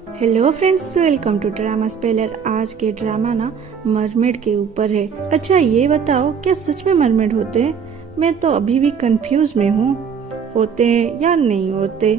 Hello friends, welcome to drama speller. आज के drama ना मरमेड के ऊपर है। अच्छा ये बताओ, क्या सच में मरमेड होते हैं? मैं तो अभी भी कंफ्यूज में हूँ, होते हैं या नहीं होते।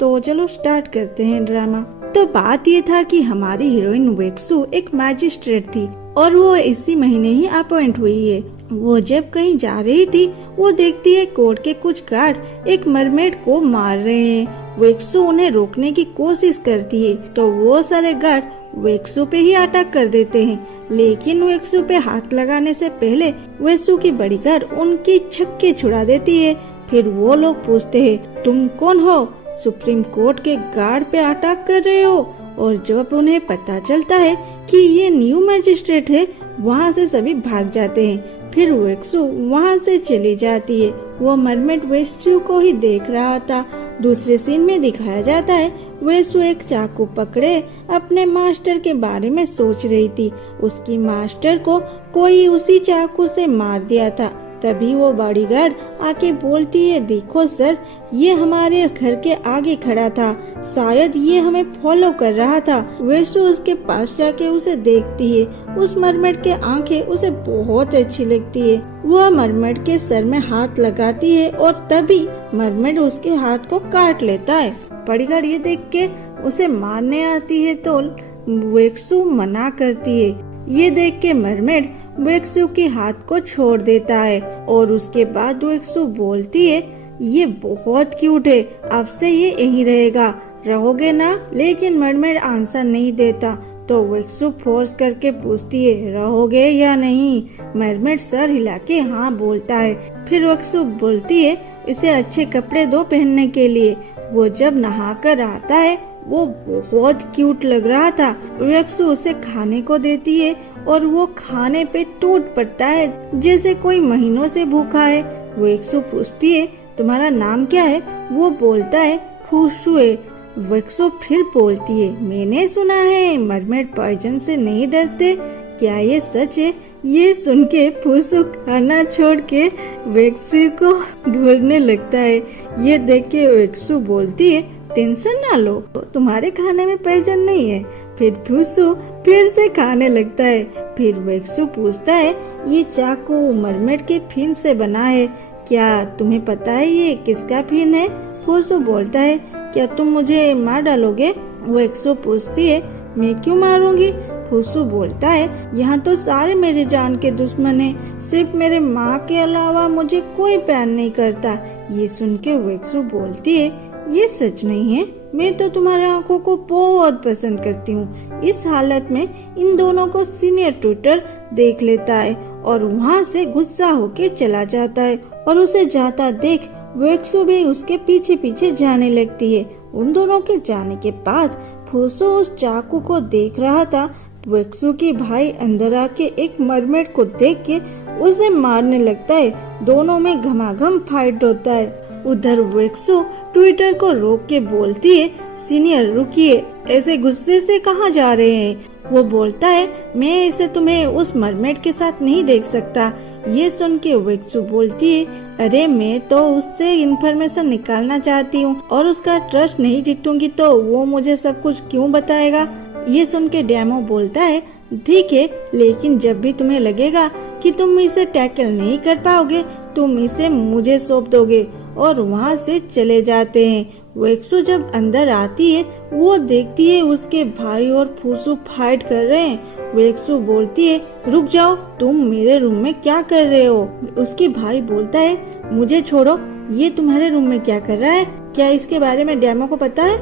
तो चलो स्टार्ट करते हैं ड्रामा। तो बात ये था कि हमारी हीरोइन वेक्सू एक मैजिस्ट्रेट थी और वो इसी महीने ही अपॉइंट हुई है। वो जब कहीं जा रही थी, वो देखती है कोर्ट के कुछ गार्ड एक मरमेड को मार रहे हैं। वेक्सू उन्हें रोकने की कोशिश करती है तो वो सारे गार्ड वेक्सू पे ही अटैक कर देते हैं, लेकिन वेक्सू पे हाथ लगाने से पहले वेक्सू की बड़ी गार्ड उनकी छक्के छुड़ा देती है। फिर वो लोग पूछते हैं, तुम कौन हो? सुप्रीम कोर्ट के गार्ड पे अटैक कर रहे हो? और जब उन्हें पता चलता है कि ये न्यू मैजिस्ट्रेट है, वहाँ से सभी भाग जाते हैं। फिर वेक्सू वहाँ से चली जाती है। वो मरमेड वेक्सू को ही देख रहा था। दूसरे सीन में दिखाया जाता है वेक्सू एक चाकू पकड़े अपने मास्टर के बारे में सोच रही थी। उसकी मास्टर को कोई उसी चाकू से मार दिया था। तभी वो बॉडीगार्ड आके बोलती है, देखो सर, ये हमारे घर के आगे खड़ा था, शायद ये हमें फॉलो कर रहा था। वेक्सू उसके पास जाके उसे देखती है। उस मरमेड के आंखें उसे बहुत अच्छी लगती है। वह मरमेड के सर में हाथ लगाती है और तभी मरमेड उसके हाथ को काट लेता है। बॉडीगार्ड ये देख के उसे मारने आती है तो वेक्सू मना करती है। ये देख के मरमेड वेक्सू के हाथ को छोड़ देता है और उसके बाद वेक्सू बोलती है, ये बहुत क्यूट है, अब से ये यहीं रहेगा, रहोगे ना? लेकिन मरमेड आंसर नहीं देता तो वेक्सू फोर्स करके पूछती है, रहोगे या नहीं? मरमेड सर हिला के हाँ बोलता है। फिर वेक्सू बोलती है, इसे अच्छे कपड़े दो पहनने के लिए। वो जब नहाकर आता है वो बहुत क्यूट लग रहा था। वेक्सू उसे खाने को देती है और वो खाने पे टूट पड़ता है जैसे कोई महीनों से भूखा है। वेक्सू पूछती है, तुम्हारा नाम क्या है? वो बोलता है, फुशुए। वेक्सू फिर बोलती है, मैंने सुना है मरमेड पॉइजन से नहीं डरते, क्या ये सच है? ये सुन के फुसू खाना छोड़ के वेक्सू को ढूंढने लगता है। ये देख के वेक्सू बोलती है, टेंशन ना लो, तुम्हारे खाने में पॉइजन नहीं है। फिर फुसू फिर से खाने लगता है। फिर वेक्सू पूछता है, ये चाकू मरमेड के फिन से बना है, क्या तुम्हें पता है ये किसका फिन है? फुसू बोलता है, क्या तुम मुझे मार डालोगे? वेक्सू पूछती है, मैं क्यों मारूंगी? फुसू बोलता है, यहाँ तो सारे मेरे जान के दुश्मन हैं, सिर्फ मेरे माँ के अलावा मुझे कोई प्यार नहीं करता। ये सुन के वेक्सू बोलती है, ये सच नहीं है, मैं तो तुम्हारे आंखों को बहुत पसंद करती हूँ। इस हालत में इन दोनों को सीनियर ट्यूटर देख लेता है और वहाँ से गुस्सा होके चला जाता है और उसे जाता देख वेक्सू भी उसके पीछे पीछे जाने लगती है। उन दोनों के जाने के बाद फुसू उस चाकू को देख रहा था। वेक्सू की भाई अंदर आके एक मरमेड को देख के उसे मारने लगता है। दोनों में घमाघम फाइट होता है। उधर वेक्सू ट्विटर को रोक के बोलती है, सीनियर रुकिए, ऐसे गुस्से से कहाँ जा रहे हैं? वो बोलता है, मैं इसे तुम्हें उस मरमेड के साथ नहीं देख सकता। ये सुन के वेक्सू बोलती है, अरे मैं तो उससे इन्फॉर्मेशन निकालना चाहती हूँ और उसका ट्रस्ट नहीं जीतूंगी तो वो मुझे सब कुछ क्यों बताएगा? ये सुन के डैमो बोलता है, ठीक है, लेकिन जब भी तुम्हें लगेगा कि तुम इसे टैकल नहीं कर पाओगे, तुम इसे मुझे सौंप दोगे। और वहाँ से चले जाते हैं। वेक्सू जब अंदर आती है वो देखती है उसके भाई और फुसू फाइट कर रहे हैं। वेक्सू बोलती है, रुक जाओ, तुम मेरे रूम में क्या कर रहे हो? उसके भाई बोलता है, मुझे छोड़ो, ये तुम्हारे रूम में क्या कर रहा है? क्या इसके बारे में डैमो को पता है?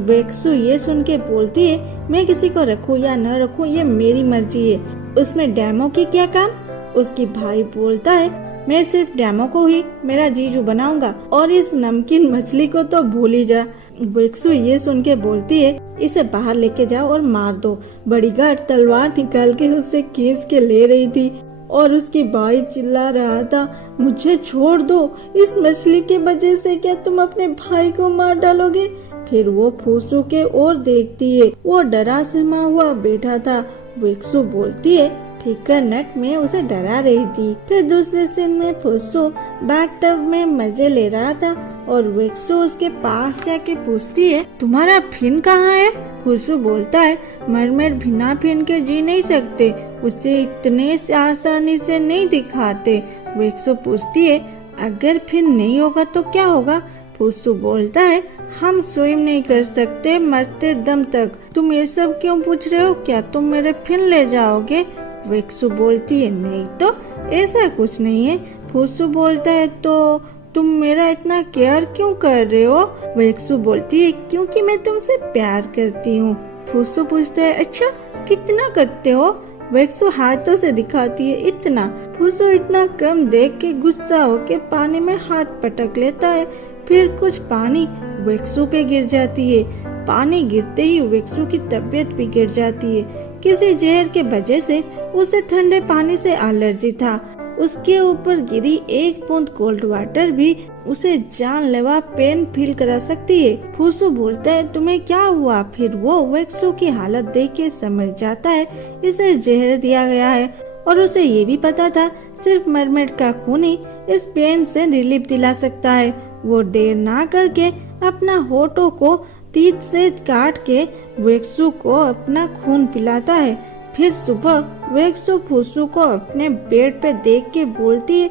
वेक्सू ये सुन के बोलती है, मैं किसी को रखूं या न रखूं ये मेरी मर्जी है, उसमें डैमो की क्या काम? उसकी भाई बोलता है, मैं सिर्फ डैमो को ही मेरा जीजू बनाऊंगा और इस नमकीन मछली को तो भूल ही जा। वेक्सू ये सुन के बोलती है, इसे बाहर लेके जाओ और मार दो। बॉडीगार्ड तलवार निकाल के उससे खींच के ले रही थी और उसकी भाई चिल्ला रहा था, मुझे छोड़ दो, इस मछली के वजह से क्या तुम अपने भाई को मार डालोगे? फिर वो फुसू के ओर देखती है, वो डरा सहमा हुआ बैठा था। वेक्सू बोलती है, फिकरनट में उसे डरा रही थी। फिर दूसरे सीन में फुस्सू बाथटब में मजे ले रहा था और वेक्सू उसके पास जाके पूछती है, तुम्हारा फिन कहाँ है? फुस्सू बोलता है, मरमेड बिना फिन के जी नहीं सकते, उसे इतने आसानी से नहीं दिखाते। वेक्सू पूछती है, अगर फिन नहीं होगा तो क्या होगा? फुस्सू बोलता है, हम स्विम नहीं कर सकते मरते दम तक। तुम ये सब क्यों पूछ रहे हो? क्या तुम मेरे फिन ले जाओगे? वेक्सू बोलती है, नहीं तो ऐसा कुछ नहीं है। फुस्सू बोलता है, तो तुम मेरा इतना केयर क्यों कर रहे हो? वेक्सू बोलती है, क्योंकि मैं तुमसे प्यार करती हूँ। फुस्सू पूछता है, अच्छा कितना करते हो? वेक्सू हाथों से दिखाती है, इतना। फुस्सू इतना कम देख के गुस्सा होके पानी में हाथ पटक लेता है। फिर कुछ पानी वेक्सू पे गिर जाती है। पानी गिरते ही वेक्सू की तबीयत भी गिर जाती है। किसी जहर के वजह से उसे ठंडे पानी से एलर्जी था। उसके ऊपर गिरी एक बूंद कोल्ड वाटर भी उसे जानलेवा पेन फील करा सकती है। फुस्सू बोलता है, तुम्हें क्या हुआ? फिर वो वेक्सू की हालत देख के समझ जाता है इसे जहर दिया गया है और उसे ये भी पता था सिर्फ मरमेड का खून ही इस पेन से रिलीफ दिला सकता है। वो देर ना करके अपना होठों को टीथ से काट के वेक्सू को अपना खून पिलाता है। फिर सुबह वेक्सू फुस्सू को अपने बेड पे देख के बोलती है,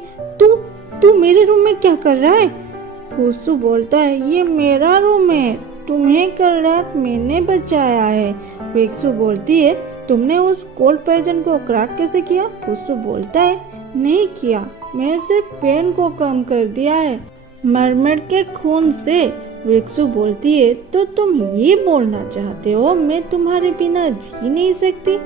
तू मेरे रूम में क्या कर रहा है? फुस्सू बोलता है, ये मेरा रूम है, तुम्हें कल रात मैंने बचाया है। वेक्सू बोलती है, तुमने उस कोल्ड पॉइजन को क्रैक कैसे किया? फुस्सू बोलता है, नहीं किया, मैं सिर्फ पेन को कम कर दिया है मरमेड के खून से। वेक्सू बोलती है, तो तुम ये बोलना चाहते हो मैं तुम्हारे बिना जी नहीं सकती?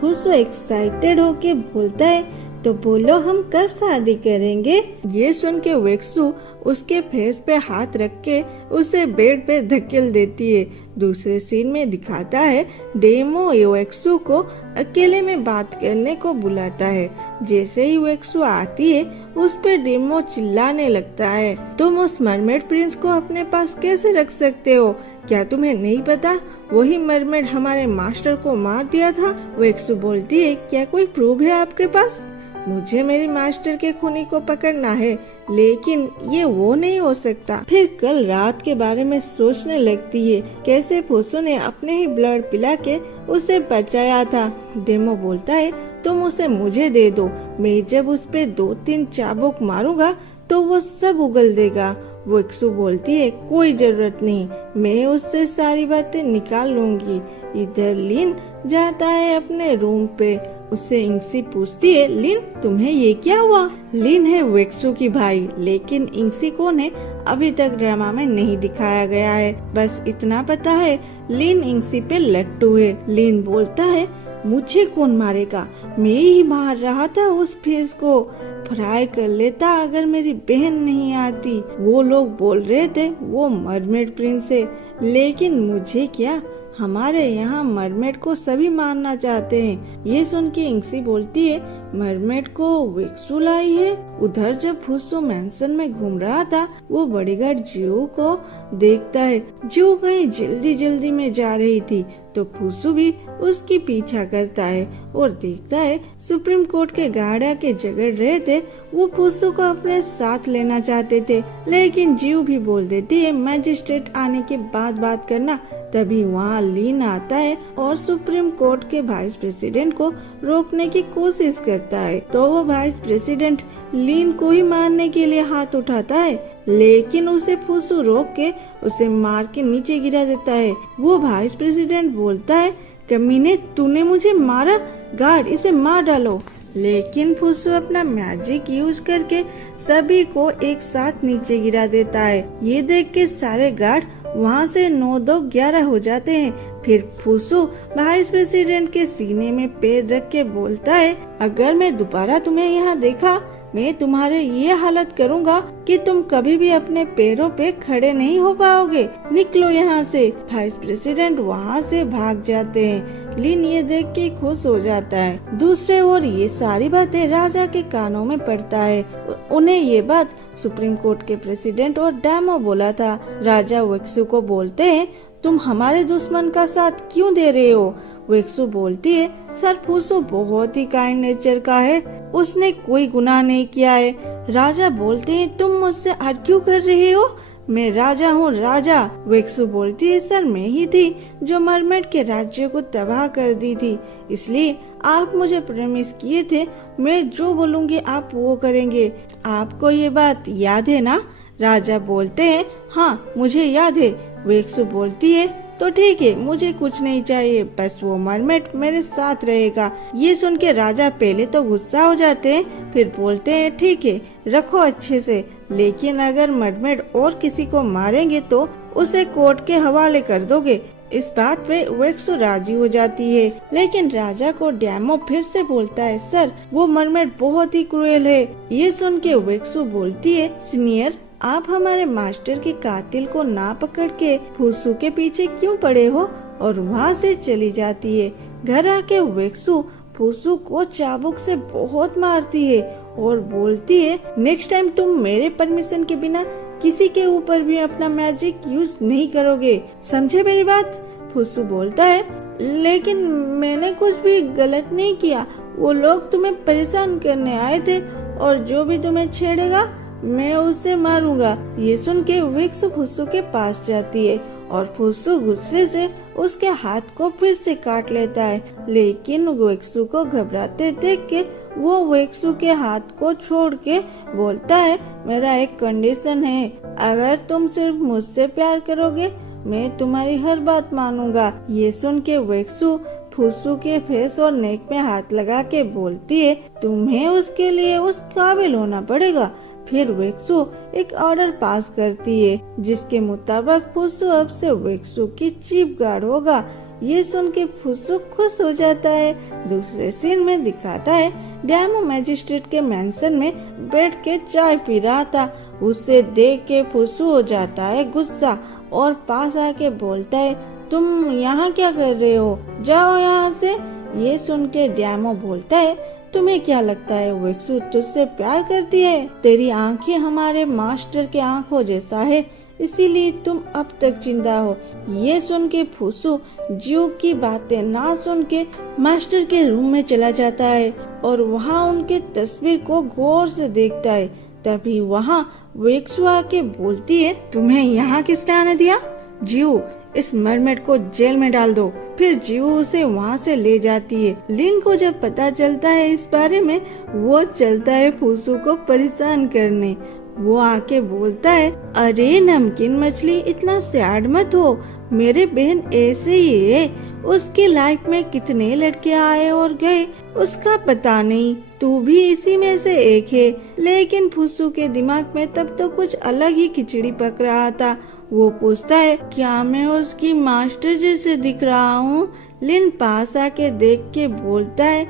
फुस्सू एक्साइटेड होके बोलता है, तो बोलो हम कब शादी करेंगे? ये सुन के वेक्सू उसके फेस पे हाथ रख के उसे बेड पे धकेल देती है। दूसरे सीन में दिखाता है डेमो वेक्सू को अकेले में बात करने को बुलाता है। जैसे ही वेक्सू आती है उस पे डेमो चिल्लाने लगता है, तुम उस मरमेड प्रिंस को अपने पास कैसे रख सकते हो? क्या तुम्हें नहीं पता वही मरमेड हमारे मास्टर को मार दिया था? वेक्सू बोलती है, क्या कोई प्रूफ है आपके पास? मुझे मेरे मास्टर के खूनी को पकड़ना है, लेकिन ये वो नहीं हो सकता। फिर कल रात के बारे में सोचने लगती है, कैसे फुस्सू ने अपने ही ब्लड पिला के उसे बचाया था। डेमो बोलता है, तुम उसे मुझे दे दो, मैं जब उस पे 2-3 चाबुक मारूंगा तो वो सब उगल देगा। वेक्सू बोलती है, कोई जरूरत नहीं, मैं उससे सारी बातें निकाल लूंगी। इधर लिन जाता है अपने रूम पे। उससे इंग्सी पूछती है, लिन तुम्हें ये क्या हुआ? लिन है वेक्सू की भाई, लेकिन इंग्सी को ने अभी तक ड्रामा में नहीं दिखाया गया है। बस इतना पता है लिन इंग्सी पे लट्टू है। लिन बोलता है, मुझे कौन मारेगा? मैं ही मार रहा था उस फेस को, फ्राई कर लेता अगर मेरी बहन नहीं आती। वो लोग बोल रहे थे वो मरमेड प्रिंस है, लेकिन मुझे क्या, हमारे यहाँ मरमेड को सभी मारना चाहते हैं। ये सुन के इंग्सी बोलती है, मरमेड को वेक्सू लाई है। उधर जब फुस्सू मैंसन में घूम रहा था वो बॉडीगार्ड जियो को देखता है। जियो कहीं जल्दी जल्दी में जा रही थी तो फुस्सू भी उसकी पीछा करता है और देखता है सुप्रीम कोर्ट के गार्ड के झगड़ रहे थे। वो फुस्सू को अपने साथ लेना चाहते थे, लेकिन जियो भी बोल देती है मैजिस्ट्रेट आने के बाद बात करना। तभी वहाँ लिन आता है और सुप्रीम कोर्ट के वाइस प्रेसिडेंट को रोकने की कोशिश करता है। तो वो वाइस प्रेसिडेंट लिन को ही मारने के लिए हाथ उठाता है, लेकिन उसे फुस्सू रोक के उसे मार के नीचे गिरा देता है। वो वाइस प्रेसिडेंट बोलता है, कमीने तूने मुझे मारा, गार्ड इसे मार डालो। लेकिन फुस्सू अपना मैजिक यूज करके सभी को एक साथ नीचे गिरा देता है। ये देख के सारे गार्ड वहाँ से 9-2-11 हो जाते हैं। फिर फुस्सू वाइस प्रेसिडेंट के सीने में पैर रख के बोलता है, अगर मैं दोबारा तुम्हें यहाँ देखा मैं तुम्हारे ये हालत करूँगा कि तुम कभी भी अपने पैरों पे खड़े नहीं हो पाओगे, निकलो यहाँ से। वाइस प्रेसिडेंट वहाँ से भाग जाते हैं। लिन ये देख के खुश हो जाता है। दूसरे ओर ये सारी बातें राजा के कानों में पड़ता है। उन्हें ये बात सुप्रीम कोर्ट के प्रेसिडेंट और डैमो बोला था। राजा वेक्सू को बोलते हैं, तुम हमारे दुश्मन का साथ क्यों दे रहे हो? वेक्सु बोलती है, सर फुसु बहुत ही काइंड नेचर का है, उसने कोई गुनाह नहीं किया है। राजा बोलते हैं, तुम मुझसे आर्ग्यू कर रहे हो? मैं राजा हूँ, राजा। वेक्सु बोलती है, सर मैं ही थी जो मरमेड के राज्य को तबाह कर दी थी, इसलिए आप मुझे प्रॉमिस किए थे मैं जो बोलूँगी आप वो करेंगे। आपको ये बात याद है ना? राजा बोलते हैं, हाँ मुझे याद है। वेक्सु बोलती है, तो ठीक है, मुझे कुछ नहीं चाहिए, बस वो मरमेड मेरे साथ रहेगा। ये सुन के राजा पहले तो गुस्सा हो जाते हैं, फिर बोलते हैं, ठीक है रखो अच्छे से, लेकिन अगर मरमेड और किसी को मारेंगे तो उसे कोर्ट के हवाले कर दोगे। इस बात पे वेक्सु राजी हो जाती है, लेकिन राजा को डैमो फिर से बोलता है, सर वो मरमेड बहुत ही क्रूएल है। ये सुन के वेक्सु बोलती है, सीनियर आप हमारे मास्टर के कातिल को ना पकड़ के फुसु के पीछे क्यों पड़े हो? और वहाँ से चली जाती है। घर आके वेक्सु फुसु को चाबुक से बहुत मारती है और बोलती है, नेक्स्ट टाइम तुम मेरे परमिशन के बिना किसी के ऊपर भी अपना मैजिक यूज नहीं करोगे, समझे मेरी बात? फुसु बोलता है, लेकिन मैंने कुछ भी गलत नहीं किया, वो लोग तुम्हें परेशान करने आए थे और जो भी तुम्हें छेड़ेगा मैं उसे मारूंगा। ये सुन के वेक्सु फुसु के पास जाती है और फुसु गुस्से से उसके हाथ को फिर से काट लेता है, लेकिन वेक्सु को घबराते देख के वो वेक्सु के हाथ को छोड़ के बोलता है, मेरा एक कंडीशन है, अगर तुम सिर्फ मुझसे प्यार करोगे मैं तुम्हारी हर बात मानूंगा। ये सुन के वेक्सु फुसु के फेस और नेक में हाथ लगा के बोलती है, तुम्हें उसके लिए उस काबिल होना पड़ेगा। फिर वेक्सु एक ऑर्डर पास करती है जिसके मुताबिक फुसु अब से वेक्सु की चीफ गार्ड होगा। ये सुन के फुसु खुश हो जाता है। दूसरे सीन में दिखाता है डैमो मैजिस्ट्रेट के मेंशन में बैठ के चाय पी रहा था। उसे देख के फुसु हो जाता है गुस्सा और पास आके बोलता है, तुम यहाँ क्या कर रहे हो, जाओ यहाँ से। ये सुन के डैमो बोलता है, तुम्हें क्या लगता है वेक्सु तुझसे प्यार करती है? तेरी आंखें हमारे मास्टर के आंखों जैसा है, इसीलिए तुम अब तक जिंदा हो। ये सुन के फुसु जियो की बातें ना सुन के मास्टर के रूम में चला जाता है और वहाँ उनके तस्वीर को गौर से देखता है। तभी वहाँ वेक्सु आके बोलती है, तुम्हें यहाँ किसने आने दिया? जियो, इस मरमेड को जेल में डाल दो। फिर जियो उसे वहाँ से ले जाती है। लिन को जब पता चलता है इस बारे में, वो चलता है फुसु को परेशान करने। वो आके बोलता है, अरे नमकीन मछली इतना सैड मत हो, मेरे बहन ऐसे ही है, उसकी लाइफ में कितने लड़के आए और गए उसका पता नहीं, तू भी इसी में से एक है। लेकिन फुसु के दिमाग में तब तो कुछ अलग ही खिचड़ी पक रहा था। वो पूछता है, क्या मैं उसकी मास्टर जैसे दिख रहा हूँ? लिन पास आके देख के बोलता है,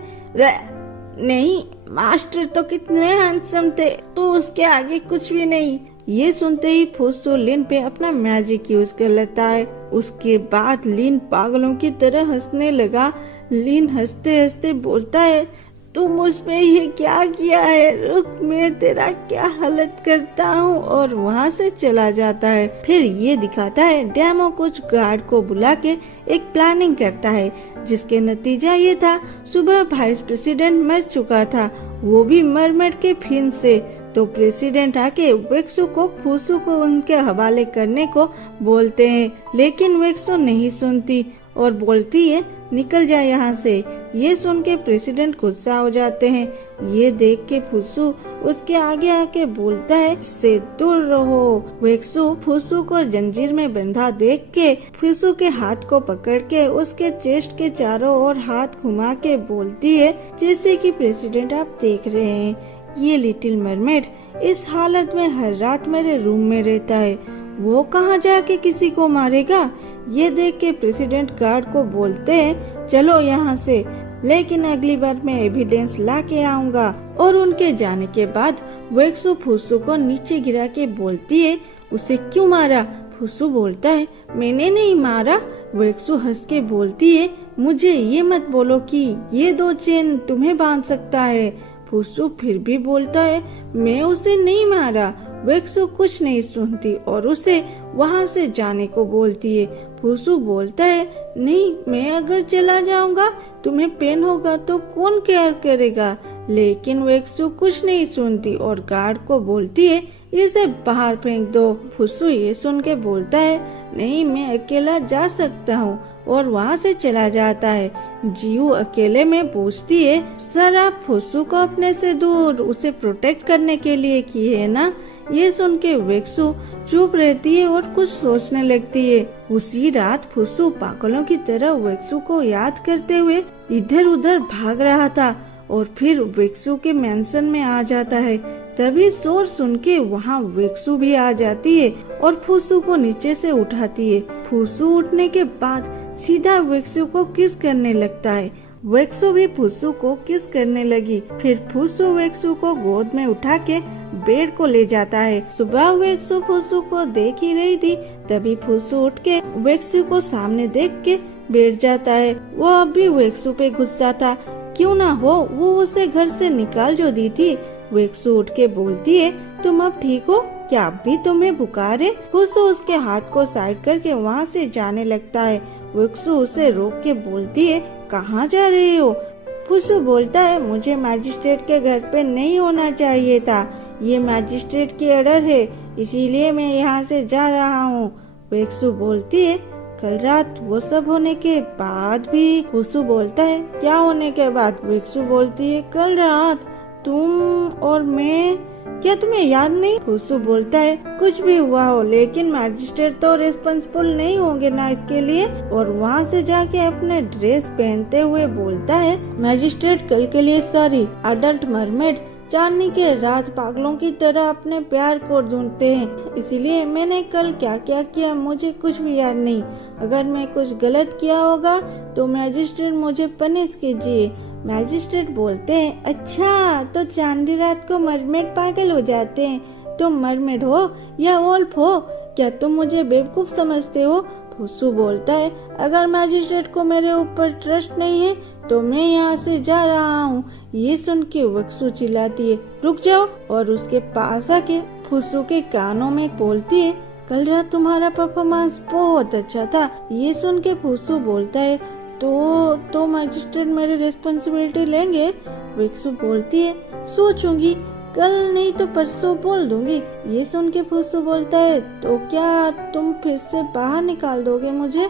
नहीं, मास्टर तो कितने हैंडसम थे, तो उसके आगे कुछ भी नहीं। ये सुनते ही फुसु लिन पे अपना मैजिक यूज कर लेता है। उसके बाद लिन पागलों की तरह हंसने लगा। लिन हंसते हंसते बोलता है, तू मुझ पे ये क्या किया है, रुक मैं तेरा क्या हालत करता हूँ, और वहाँ से चला जाता है। फिर ये दिखाता है डैमो कुछ गार्ड को बुला के एक प्लानिंग करता है, जिसके नतीजा ये था, सुबह वाइस प्रेसिडेंट मर चुका था, वो भी मरमेड के फिन से। तो प्रेसिडेंट आके वेक्सु को फुसु को उनके हवाले करने को बोलते हैं, लेकिन वेक्सु नहीं सुनती और बोलती है, निकल जाए यहाँ से। ये सुन के प्रेसिडेंट गुस्सा हो जाते हैं। ये देख के फुसु उसके आगे आके बोलता है, इससे दूर रहो। वेक्सु फुसु को जंजीर में बंधा देख के फुसु के हाथ को पकड़ के उसके चेस्ट के चारों ओर हाथ घुमा के बोलती है, जैसे कि प्रेसिडेंट आप देख रहे हैं, ये लिटिल मरमेड इस हालत में हर रात मेरे रूम में रहता है, वो कहाँ जाके किसी को मारेगा। ये देख के प्रेसिडेंट गार्ड को बोलते हैं, चलो यहाँ से, लेकिन अगली बार मैं एविडेंस ला के आऊँगा। और उनके जाने के बाद वेक्सु फुसु को नीचे गिरा के बोलती है, उसे क्यों मारा? फुसु बोलता है, मैंने नहीं मारा। वेक्सु हंस के बोलती है, मुझे ये मत बोलो कि ये 2 चेन तुम्हें बांध सकता है। फुसु फिर भी बोलता है, मैं उसे नहीं मारा। वेक्सु कुछ नहीं सुनती और उसे वहाँ से जाने को बोलती है। फुसू बोलता है, नहीं, मैं अगर चला जाऊंगा तुम्हें पेन होगा तो कौन केयर करेगा। लेकिन वेक्सू कुछ नहीं सुनती और गार्ड को बोलती है, इसे बाहर फेंक दो। फुसू ये सुन के बोलता है, नहीं, मैं अकेला जा सकता हूँ, और वहाँ से चला जाता है। जीऊ अकेले में पूछती है, सर आप फुसू को अपने से दूर उसे प्रोटेक्ट करने के लिए किए है ना। ये सुन के वेक्सू चुप रहती है और कुछ सोचने लगती है। उसी रात फुसू पागलों की तरह वेक्सू को याद करते हुए इधर उधर भाग रहा था और फिर वेक्सू के मैंशन में आ जाता है। तभी शोर सुन के वहाँ वेक्सू भी आ जाती है और फुसू को नीचे से उठाती है। फुसू उठने के बाद सीधा वेक्सू को किस करने लगता है। वेक्सू भी फुसू को किस करने लगी। फिर फुसू वेक्सू को गोद में उठा के बेड को ले जाता है। सुबह वेक्सू फुसू को देख ही रही थी, तभी फुसू उठ के वेक्सू को सामने देख के बैठ जाता है। वो अब भी वेक्सू पे गुस्सा था, क्यों ना हो वो उसे घर से निकाल जो दी थी। वेक्सू उठ के बोलती है, तुम अब ठीक हो क्या, अब भी तुम्हें बुखार है। फुसू उसके हाथ को साइड करके वहाँ से जाने लगता है। वेक्सू उसे रोक के बोलती है, कहाँ जा रही हो। फुसू बोलता है, मुझे मैजिस्ट्रेट के घर पे नहीं होना चाहिए था, ये मैजिस्ट्रेट की ऑर्डर है, इसीलिए मैं यहाँ से जा रहा हूँ। वेक्सू बोलती है, कल रात वो सब होने के बाद भी। फुसू बोलता है, क्या होने के बाद। वेक्सू बोलती है, कल रात तुम और मैं, क्या तुम्हें याद नहीं। फुसू बोलता है, कुछ भी हुआ हो लेकिन मैजिस्ट्रेट तो रिस्पॉन्सिबल नहीं होंगे ना इसके लिए। और वहाँ से जाके अपने ड्रेस पहनते हुए बोलता है, मैजिस्ट्रेट कल के लिए सॉरी। अडल्ट मरमेड चांदनी के रात पागलों की तरह अपने प्यार को ढूंढते हैं, इसीलिए मैंने कल क्या क्या किया मुझे कुछ भी याद नहीं। अगर मैं कुछ गलत किया होगा तो मैजिस्ट्रेट मुझे पनिश कीजिए। मैजिस्ट्रेट बोलते हैं, अच्छा तो चांदी रात को मरमेड पागल हो जाते हैं। तुम मरमेड हो या वोल्फ हो, क्या तुम मुझे बेवकूफ समझते हो। फुसू बोलता है, अगर मैजिस्ट्रेट को मेरे ऊपर ट्रस्ट नहीं है तो मैं यहाँ से जा रहा हूँ। ये सुन के वेक्सू चिल्लाती है, रुक जाओ, और उसके पास आके फुसू के कानों में बोलती है, कल रात तुम्हारा परफॉर्मेंस बहुत अच्छा था। ये सुन के फुसू बोलता है, तो मैजिस्ट्रेट मेरी रिस्पॉन्सिबिलिटी लेंगे। वेक्सू बोलती है, सोचूंगी, कल नहीं तो परसों बोल दूंगी। ये सुन के फुसू बोलता है, तो क्या तुम फिर से बाहर निकाल दोगे मुझे।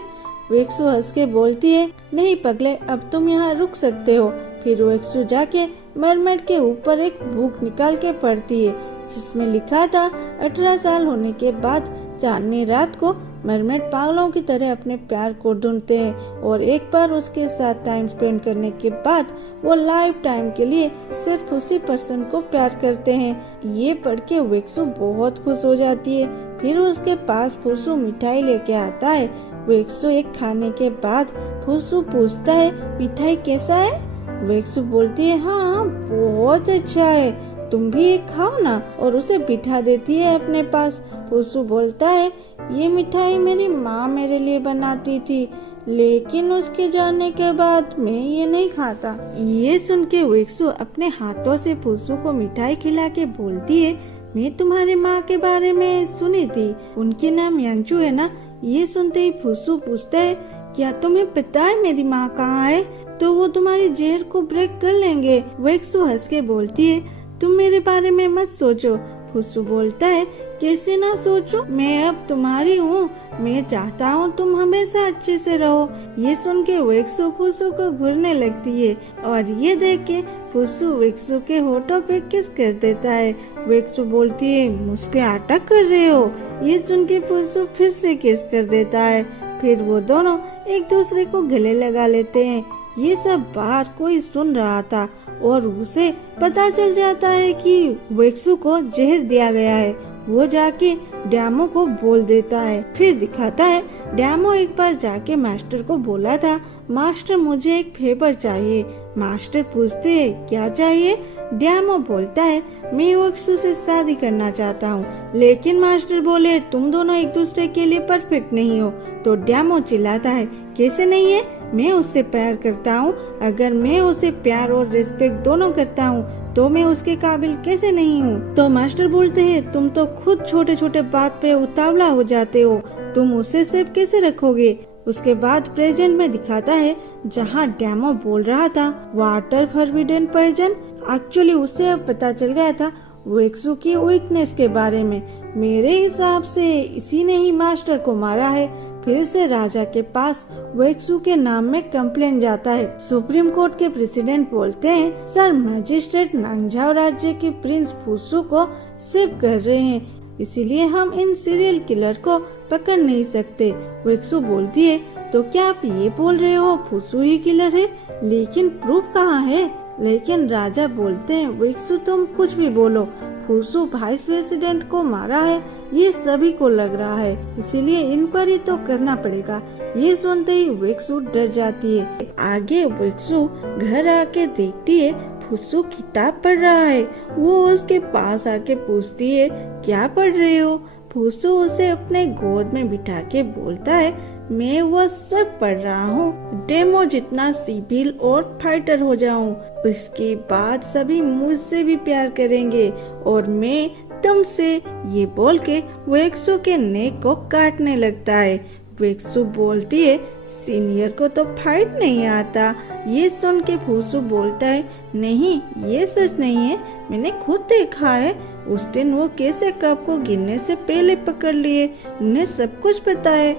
वेक्सू हंस के बोलती है, नहीं पगले, अब तुम यहाँ रुक सकते हो। फिर वेक्सू जाके मरमेड के ऊपर एक बुक निकाल के पढ़ती है जिसमें लिखा था, 18 साल होने के बाद चांदनी रात को मरमेड पागलों की तरह अपने प्यार को ढूंढते हैं और एक बार उसके साथ टाइम स्पेंड करने के बाद वो लाइफ टाइम के लिए सिर्फ उसी पर्सन को प्यार करते हैं। ये पढ़ के वेक्सू बहुत खुश हो जाती है। फिर उसके पास फुसू मिठाई लेके आता है। वेक्सू एक खाने के बाद फुसू पूछता है, मिठाई कैसा है। वेक्सू बोलती है, हाँ बहुत अच्छा है, तुम भी एक खाओ ना, और उसे बिठा देती है अपने पास। फुसू बोलता है, ये मिठाई मेरी माँ मेरे लिए बनाती थी, लेकिन उसके जाने के बाद मैं ये नहीं खाता। ये सुन के वेक्सू अपने हाथों से फुसू को मिठाई खिला के बोलती है, मैं तुम्हारे माँ के बारे में सुनी थी, उनके नाम यांचू है ना। ये सुनते ही फुसू पूछता है, क्या तुम्हें पता है मेरी माँ कहाँ है, तो वो तुम्हारी जहर को ब्रेक कर लेंगे। वेक्सू हंस के बोलती है, तुम मेरे बारे में मत सोचो। फुसू बोलता है, कैसे ना सोचो, मैं अब तुम्हारी हूँ, मैं चाहता हूँ तुम हमेशा अच्छे से रहो। ये सुन के वेक्सू फुसू को घूरने लगती है और ये देख के फुसू वेक्सू के होठों पे किस कर देता है। वेक्सू बोलती है, मुझ पे अटैक कर रहे हो। ये सुन के फुसू फिर से किस कर देता है। फिर वो दोनों एक दूसरे को गले लगा लेते हैं। ये सब बाहर कोई सुन रहा था और उसे पता चल जाता है कि वेक्सू को जहर दिया गया है। वो जाके डैमो को बोल देता है। फिर दिखाता है, डैमो एक बार जाके मास्टर को बोला था, मास्टर मुझे एक फेवर चाहिए। मास्टर पूछते हैं, क्या चाहिए। डैमो बोलता है, मैं वेक्सू से शादी करना चाहता हूँ। लेकिन मास्टर बोले, तुम दोनों एक दूसरे के लिए परफेक्ट नहीं हो। तो डैमो चिल्लाता है, कैसे नहीं है, मैं उससे प्यार करता हूँ। अगर मैं उसे प्यार और रिस्पेक्ट दोनों करता हूँ तो मैं उसके काबिल कैसे नहीं हूँ। तो मास्टर बोलते हैं, तुम तो खुद छोटे छोटे बात पे उतावला हो जाते हो, तुम उसे सेफ कैसे रखोगे। उसके बाद प्रेजेंट में दिखाता है जहाँ डैमो बोल रहा था वाटर फॉरबिडन पॉइजन। एक्चुअली उसे अब पता चल गया था वेक्सू की वीकनेस के बारे में। मेरे हिसाब से इसी ने ही मास्टर को मारा है। फिर से राजा के पास वेक्सू के नाम में कंप्लेन जाता है। सुप्रीम कोर्ट के प्रेसिडेंट बोलते हैं सर मजिस्ट्रेट नांगझाओ राज्य के प्रिंस फुसू को शिप कर रहे हैं, इसीलिए हम इन सीरियल किलर को पकड़ नहीं सकते। वेक्सू बोलती है तो क्या आप ये बोल रहे हो फुसू ही किलर है, लेकिन प्रूफ कहाँ है? लेकिन राजा बोलते हैं वेक्सू तुम कुछ भी बोलो, फुसू वाइस प्रेसिडेंट को मारा है ये सभी को लग रहा है, इसीलिए इंक्वायरी तो करना पड़ेगा। ये सुनते ही वेक्सू डर जाती है। आगे वेक्सू घर आके देखती है फुसू किताब पढ़ रहा है। वो उसके पास आके पूछती है क्या पढ़ रहे हो? फुसू उसे अपने गोद में बिठा के बोलता है मैं वो सब पढ़ रहा हूँ, डेमो जितना सिविल और फाइटर हो जाऊँ, उसके बाद सभी मुझसे भी प्यार करेंगे और मैं तुमसे। ये बोल के वेक्सू के नेक को काटने लगता है। वेक्सू बोलती है सीनियर को तो फाइट नहीं आता। ये सुन के फुसू बोलता है नहीं ये सच नहीं है, मैंने खुद देखा है। उस दिन वो कैसे कप को गिरने से पहले पकड़ लिए, उन्हें सब कुछ पता है।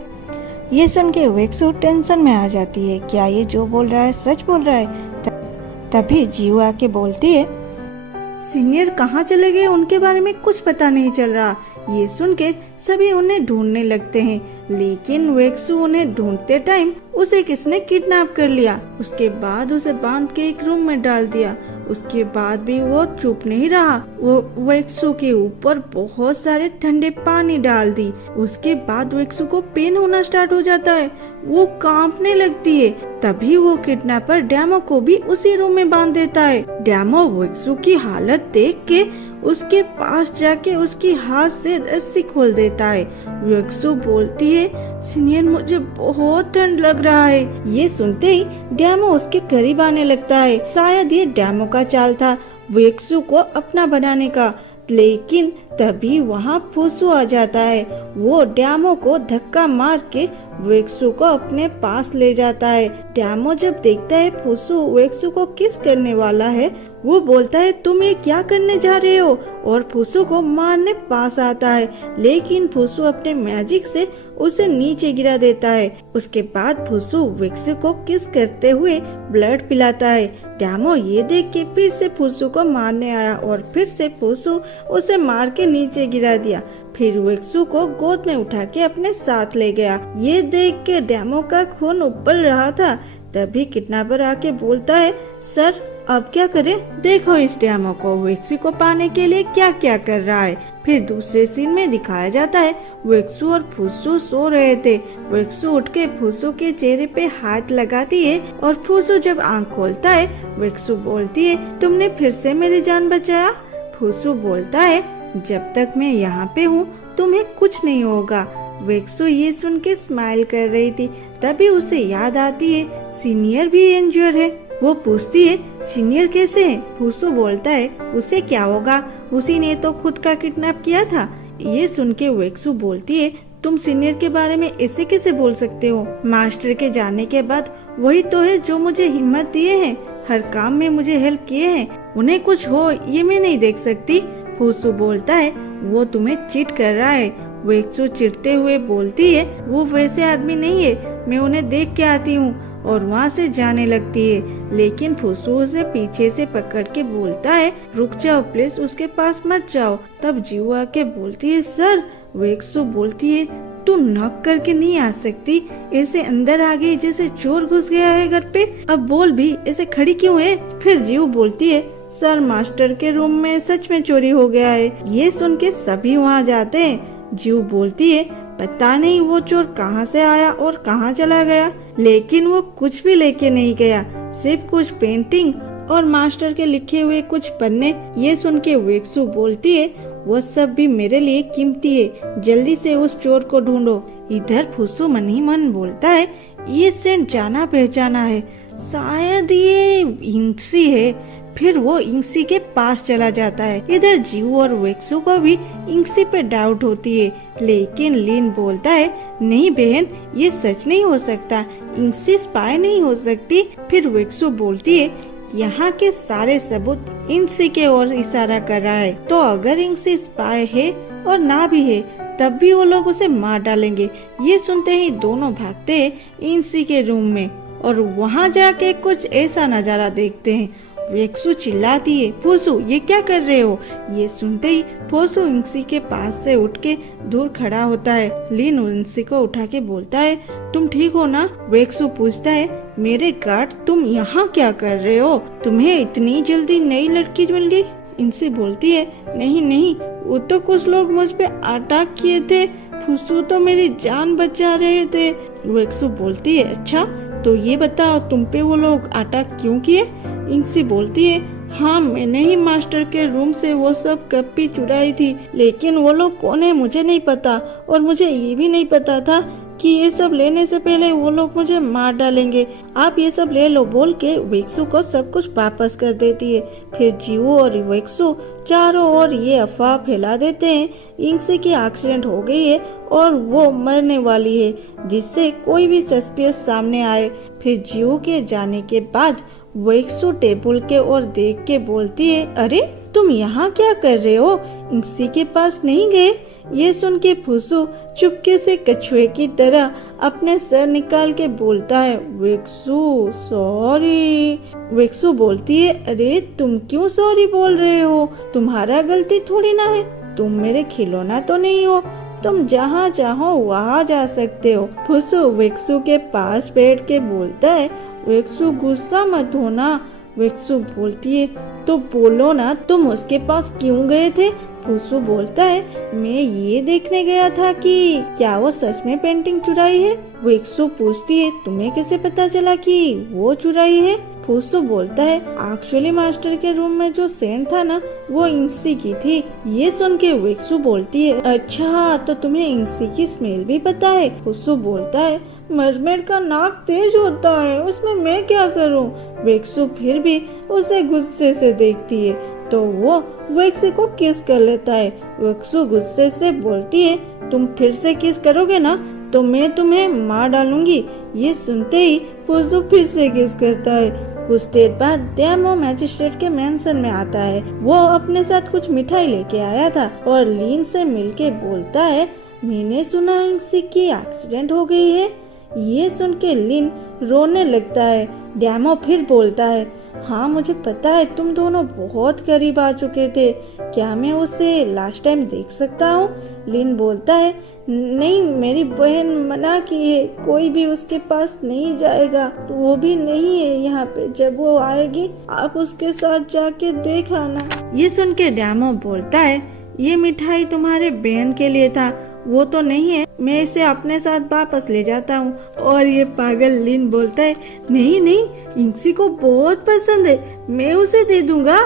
ये सुन के वेक्सू टेंशन में आ जाती है, क्या ये जो बोल रहा है सच बोल रहा है? तभी जीव आके बोलती है सीनियर कहाँ चले गए, उनके बारे में कुछ पता नहीं चल रहा। ये सुन के सभी उन्हें ढूंढने लगते हैं, लेकिन वेक्सू उन्हें ढूंढते टाइम उसे किसने किडनैप कर लिया। उसके बाद उसे बांध के एक रूम में डाल दिया। उसके बाद भी वो चुप नहीं रहा, वो वेक्सू के ऊपर बहुत सारे ठंडे पानी डाल दी। उसके बाद वेक्सू को पेन होना स्टार्ट हो जाता है, वो कांपने लगती है। तभी वो किडनैपर डैमो को भी उसी रूम में बांध देता है। डैमो वेक्सू की हालत देख के उसके पास जाके उसकी हाथ से रस्सी खोल देता है। वेक्सू बोलती है सीनियर मुझे बहुत ठंड लग रहा है। ये सुनते ही डैमो उसके करीब आने लगता है। शायद ये डैमो का चाल था वेक्सू को अपना बनाने का, लेकिन तभी वहाँ फुसू आ जाता है। वो डैमो को धक्का मार के वेक्सू को अपने पास ले जाता है। डैमो जब देखता है फुसू वेक्सू को किस करने वाला है, वो बोलता है तुम ये क्या करने जा रहे हो, और फुसू को मारने पास आता है, लेकिन फुसू अपने मैजिक से उसे नीचे गिरा देता है। उसके बाद फुसू वेक्सू को किस करते हुए ब्लड पिलाता है। डैमो ये देख के फिर से फुसू को मारने आया और फिर से फुसू उसे मार के नीचे गिरा दिया। फिर वेक्सू को गोद में उठा के अपने साथ ले गया। ये देख के डैमो का खून उबल रहा था। तभी किडनैपर आके बोलता है सर अब क्या करें? देखो इस डैमो को वेक्सू को पाने के लिए क्या क्या कर रहा है। फिर दूसरे सीन में दिखाया जाता है वेक्सू और फुसू सो रहे थे। वेक्सू उठ के फुसू के चेहरे पे हाथ लगाती है और फुसू जब आंख खोलता है वेक्सू बोलती है तुमने फिर से मेरी जान बचाया। फुसू बोलता है जब तक मैं यहाँ पे हूँ तुम्हें कुछ नहीं होगा। वेक्सू ये सुन के स्माइल कर रही थी। तभी उसे याद आती है सीनियर भी इंज्योर है। वो पूछती है सीनियर कैसे है? फुसू बोलता है उसे क्या होगा, उसी ने तो खुद का किडनैप किया था। ये सुन के वेक्सू बोलती है तुम सीनियर के बारे में ऐसे कैसे बोल सकते हो? मास्टर के जाने के बाद वही तो है जो मुझे हिम्मत दिए हैं, हर काम में मुझे हेल्प किए हैं, उन्हें कुछ हो ये मैं नहीं देख सकती। फुसू बोलता है वो तुम्हें चीट कर रहा है। वेक्सू चिढ़ते हुए बोलती है वो वैसे आदमी नहीं है, मैं उन्हें देख के आती हूँ, और वहाँ से जाने लगती है। लेकिन फुसू उसे पीछे से पकड़ के बोलता है रुक जाओ प्लीज, उसके पास मत जाओ। तब जीव आके बोलती है सर। वेक्सू बोलती है तू नॉक करके नहीं आ सकती, ऐसे अंदर आ गई जैसे चोर घुस गया है घर पे। अब बोल भी ऐसे खड़ी क्यों है? फिर जीव बोलती है सर मास्टर के रूम में सच में चोरी हो गया है। ये सुन के सभी वहाँ जाते हैं। जीव बोलती है पता नहीं वो चोर कहाँ से आया और कहाँ चला गया, लेकिन वो कुछ भी लेके नहीं गया, सिर्फ कुछ पेंटिंग और मास्टर के लिखे हुए कुछ पन्ने। ये सुन के वेक्सू बोलती है वो सब भी मेरे लिए कीमती है, जल्दी से उस चोर को ढूंढो। इधर फुसू मन ही मन बोलता है ये सेंट जाना पहचाना है, शायद ये हिंसी है। फिर वो इंसी के पास चला जाता है। इधर जीव और वेक्सू को भी इंसी पे डाउट होती है, लेकिन लिन बोलता है नहीं बहन, ये सच नहीं हो सकता, इंसी स्पाई नहीं हो सकती। फिर वेक्सू बोलती है यहाँ के सारे सबूत इंसी के ओर इशारा कर रहा है, तो अगर इंसी स्पाई है और ना भी है तब भी वो लोग उसे मार डालेंगे। ये सुनते ही दोनों भागते हैं इंसी के रूम में और वहाँ जाके कुछ ऐसा नजारा देखते हैं। वेक्सू चिल्लाती है फूसू ये क्या कर रहे हो। ये सुनते ही फूसू इंसी के पास से उठ के दूर खड़ा होता है। लिन इंसी को उठा के बोलता है तुम ठीक हो ना। वेक्सू पूछता है मेरे गार्ड तुम यहाँ क्या कर रहे हो, तुम्हें इतनी जल्दी नई लड़की मिल गई। इंसी बोलती है नहीं नहीं, वो तो कुछ लोग मुझ पे अटैक किए थे, फूसू तो मेरी जान बचा रहे थे। वेक्सू बोलती है अच्छा तो ये बताओ तुम पे वो लोग अटैक क्यों किए। इंसी बोलती है हाँ मैंने ही मास्टर के रूम से वो सब कॉपी चुराई थी, लेकिन वो लोग कौन है मुझे नहीं पता, और मुझे ये भी नहीं पता था कि ये सब लेने से पहले वो लोग मुझे मार डालेंगे। आप ये सब ले लो बोल के वेक्सू को सब कुछ वापस कर देती है। फिर जीवो और वेक्सू चारों ओर ये अफवाह फैला देते हैं इंसी की एक्सीडेंट हो गई है और वो मरने वाली है, जिससे कोई भी सस्पिशियस सामने आए। फिर जीवो के जाने के बाद वेक्सू टेबल के ओर देख के बोलती है अरे तुम यहाँ क्या कर रहे हो, इंसी के पास नहीं गए। ये सुन के फूसू चुपके से कछुए की तरह अपने सर निकाल के बोलता है वेक्सू सॉरी। वेक्सू बोलती है अरे तुम क्यों सॉरी बोल रहे हो, तुम्हारा गलती थोड़ी ना है, तुम मेरे खिलौना तो नहीं हो, तुम जहाँ चाहो वहाँ जा सकते हो। फूसू वेक्सू के पास बैठ के बोलता है वेक्सू गुस्सा मत होना। वेक्सू बोलती है तो बोलो ना तुम उसके पास क्यों गए थे। फूसू बोलता है मैं ये देखने गया था कि क्या वो सच में पेंटिंग चुराई है। वेक्सू पूछती है तुम्हें कैसे पता चला कि वो चुराई है। फूसू बोलता है एक्चुअली मास्टर के रूम में जो सेंट था ना वो इंसी की थी। ये सुन के वेक्सू बोलती है अच्छा तो तुम्हें इंसी की स्मेल भी पता है। फूसू बोलता है मरमेड का नाक तेज होता है, उसमें मैं क्या करूं। वेक्सू फिर भी उसे गुस्से से देखती है तो वो वेक्सू को किस कर लेता है। वेक्सू गुस्से से बोलती है तुम फिर से किस करोगे ना तो मैं तुम्हें मार डालूंगी। ये सुनते ही फूसू फिर से किस करता है। कुछ देर बाद डैमो मैजिस्ट्रेट के मेंशन में आता है। वो अपने साथ कुछ मिठाई लेके आया था और लिन से मिलके बोलता है मैंने सुना इंसी की एक्सीडेंट हो गई है। ये सुन के लिन रोने लगता है। डैमो फिर बोलता है हाँ मुझे पता है तुम दोनों बहुत करीब आ चुके थे, क्या मैं उसे लास्ट टाइम देख सकता हूँ। लिन बोलता है नहीं मेरी बहन मना की है, कोई भी उसके पास नहीं जाएगा, तो वो भी नहीं है यहाँ पे, जब वो आएगी आप उसके साथ जाके देख आना। ये सुन के डैमो बोलता है ये मिठाई तुम्हारे बहन के लिए था, वो तो नहीं है, मैं इसे अपने साथ वापस ले जाता हूँ। और ये पागल लिन बोलता है नहीं नहीं इंसी को बहुत पसंद है, मैं उसे दे दूंगा।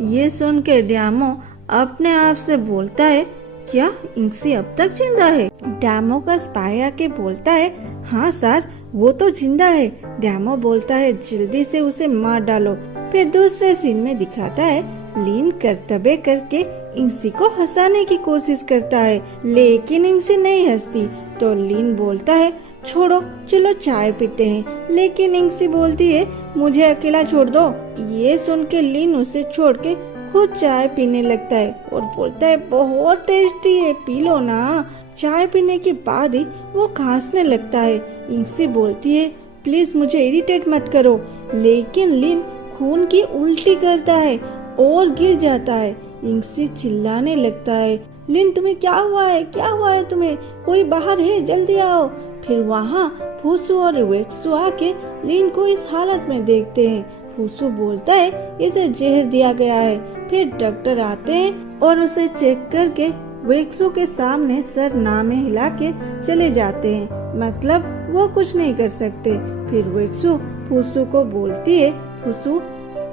ये सुन के डैमो अपने आप से बोलता है क्या इंसी अब तक जिंदा है। डैमो का स्पाई आके बोलता है हाँ सर वो तो जिंदा है। डैमो बोलता है जल्दी से उसे मार डालो। फिर दूसरे सीन में दिखाता है लिन कर्तव्य करके इंसी को हंसाने की कोशिश करता है, लेकिन इंसी नहीं हंसती तो लिन बोलता है छोड़ो चलो चाय पीते हैं, लेकिन इंसी बोलती है मुझे अकेला छोड़ दो। ये सुन के लिन उसे छोड़ के खुद चाय पीने लगता है और बोलता है बहुत टेस्टी है पी लो ना। चाय पीने के बाद ही वो खांसने लगता है। इंसी बोलती है प्लीज मुझे इरिटेट मत करो, लेकिन लिन खून की उल्टी करता है और गिर जाता है। इंसी चिल्लाने लगता है लिन तुम्हें क्या हुआ है, क्या हुआ है तुम्हें, कोई बाहर है जल्दी आओ। फिर वहाँ फूसू और वेक्सू आके लिन को इस हालत में देखते हैं। फूसू बोलता है इसे जहर दिया गया है। फिर डॉक्टर आते हैं और उसे चेक करके वेक्सू के सामने सर नामे हिला के चले जाते हैं, मतलब वो कुछ नहीं कर सकते। फिर वेक्सू फूसू को बोलती है फूसू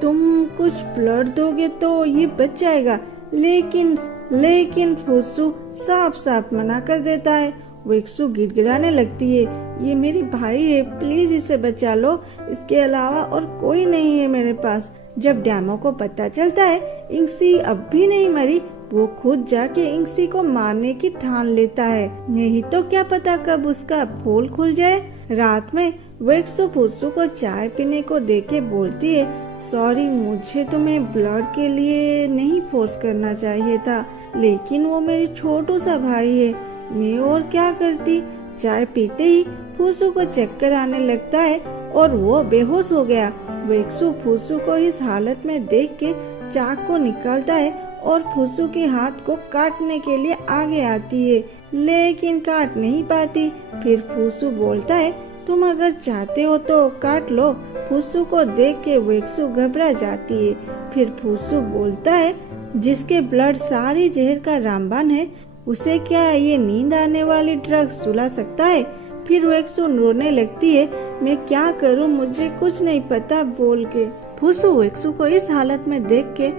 तुम कुछ ब्लड दोगे तो ये बच जाएगा, लेकिन फूसू साफ साफ मना कर देता है वेक्सु गिड़गिड़ाने लगती है, ये मेरी भाई है, प्लीज इसे बचा लो, इसके अलावा और कोई नहीं है मेरे पास। जब डैमो को पता चलता है इंक्सी अब भी नहीं मरी, वो खुद जाके इंक्सी को मारने की ठान लेता है, नहीं तो क्या पता कब उसका पोल खुल जाए। रात में वेक्सु फुस्सू को चाय पीने को देके बोलती है, सॉरी, मुझे तुम्हें ब्लड के लिए नहीं फोर्स करना चाहिए था, लेकिन वो मेरी छोटू सा भाई है, मैं और क्या करती। चाय पीते ही फुस्सू को चक्कर आने लगता है और वो बेहोश हो गया। वेक्सु फुस्सू को इस हालत में देख के चाक को निकालता है और फुस्सू के हाथ को काटने के लिए आगे आती है, लेकिन काट नहीं पाती। फिर फुस्सू बोलता है, तुम अगर चाहते हो तो काट लो। फुस्सू को देख के वेक्सु घबरा जाती है। फिर फुस्सू बोलता है, जिसके ब्लड सारी जहर का रामबाण है, उसे क्या ये नींद आने वाली ड्रग सुला सकता है। फिर वेक्सु रोने लगती है, मैं क्या करूं, मुझे कुछ नहीं पता बोल के। फुस्सू वेक्सु को इस हालत में देख के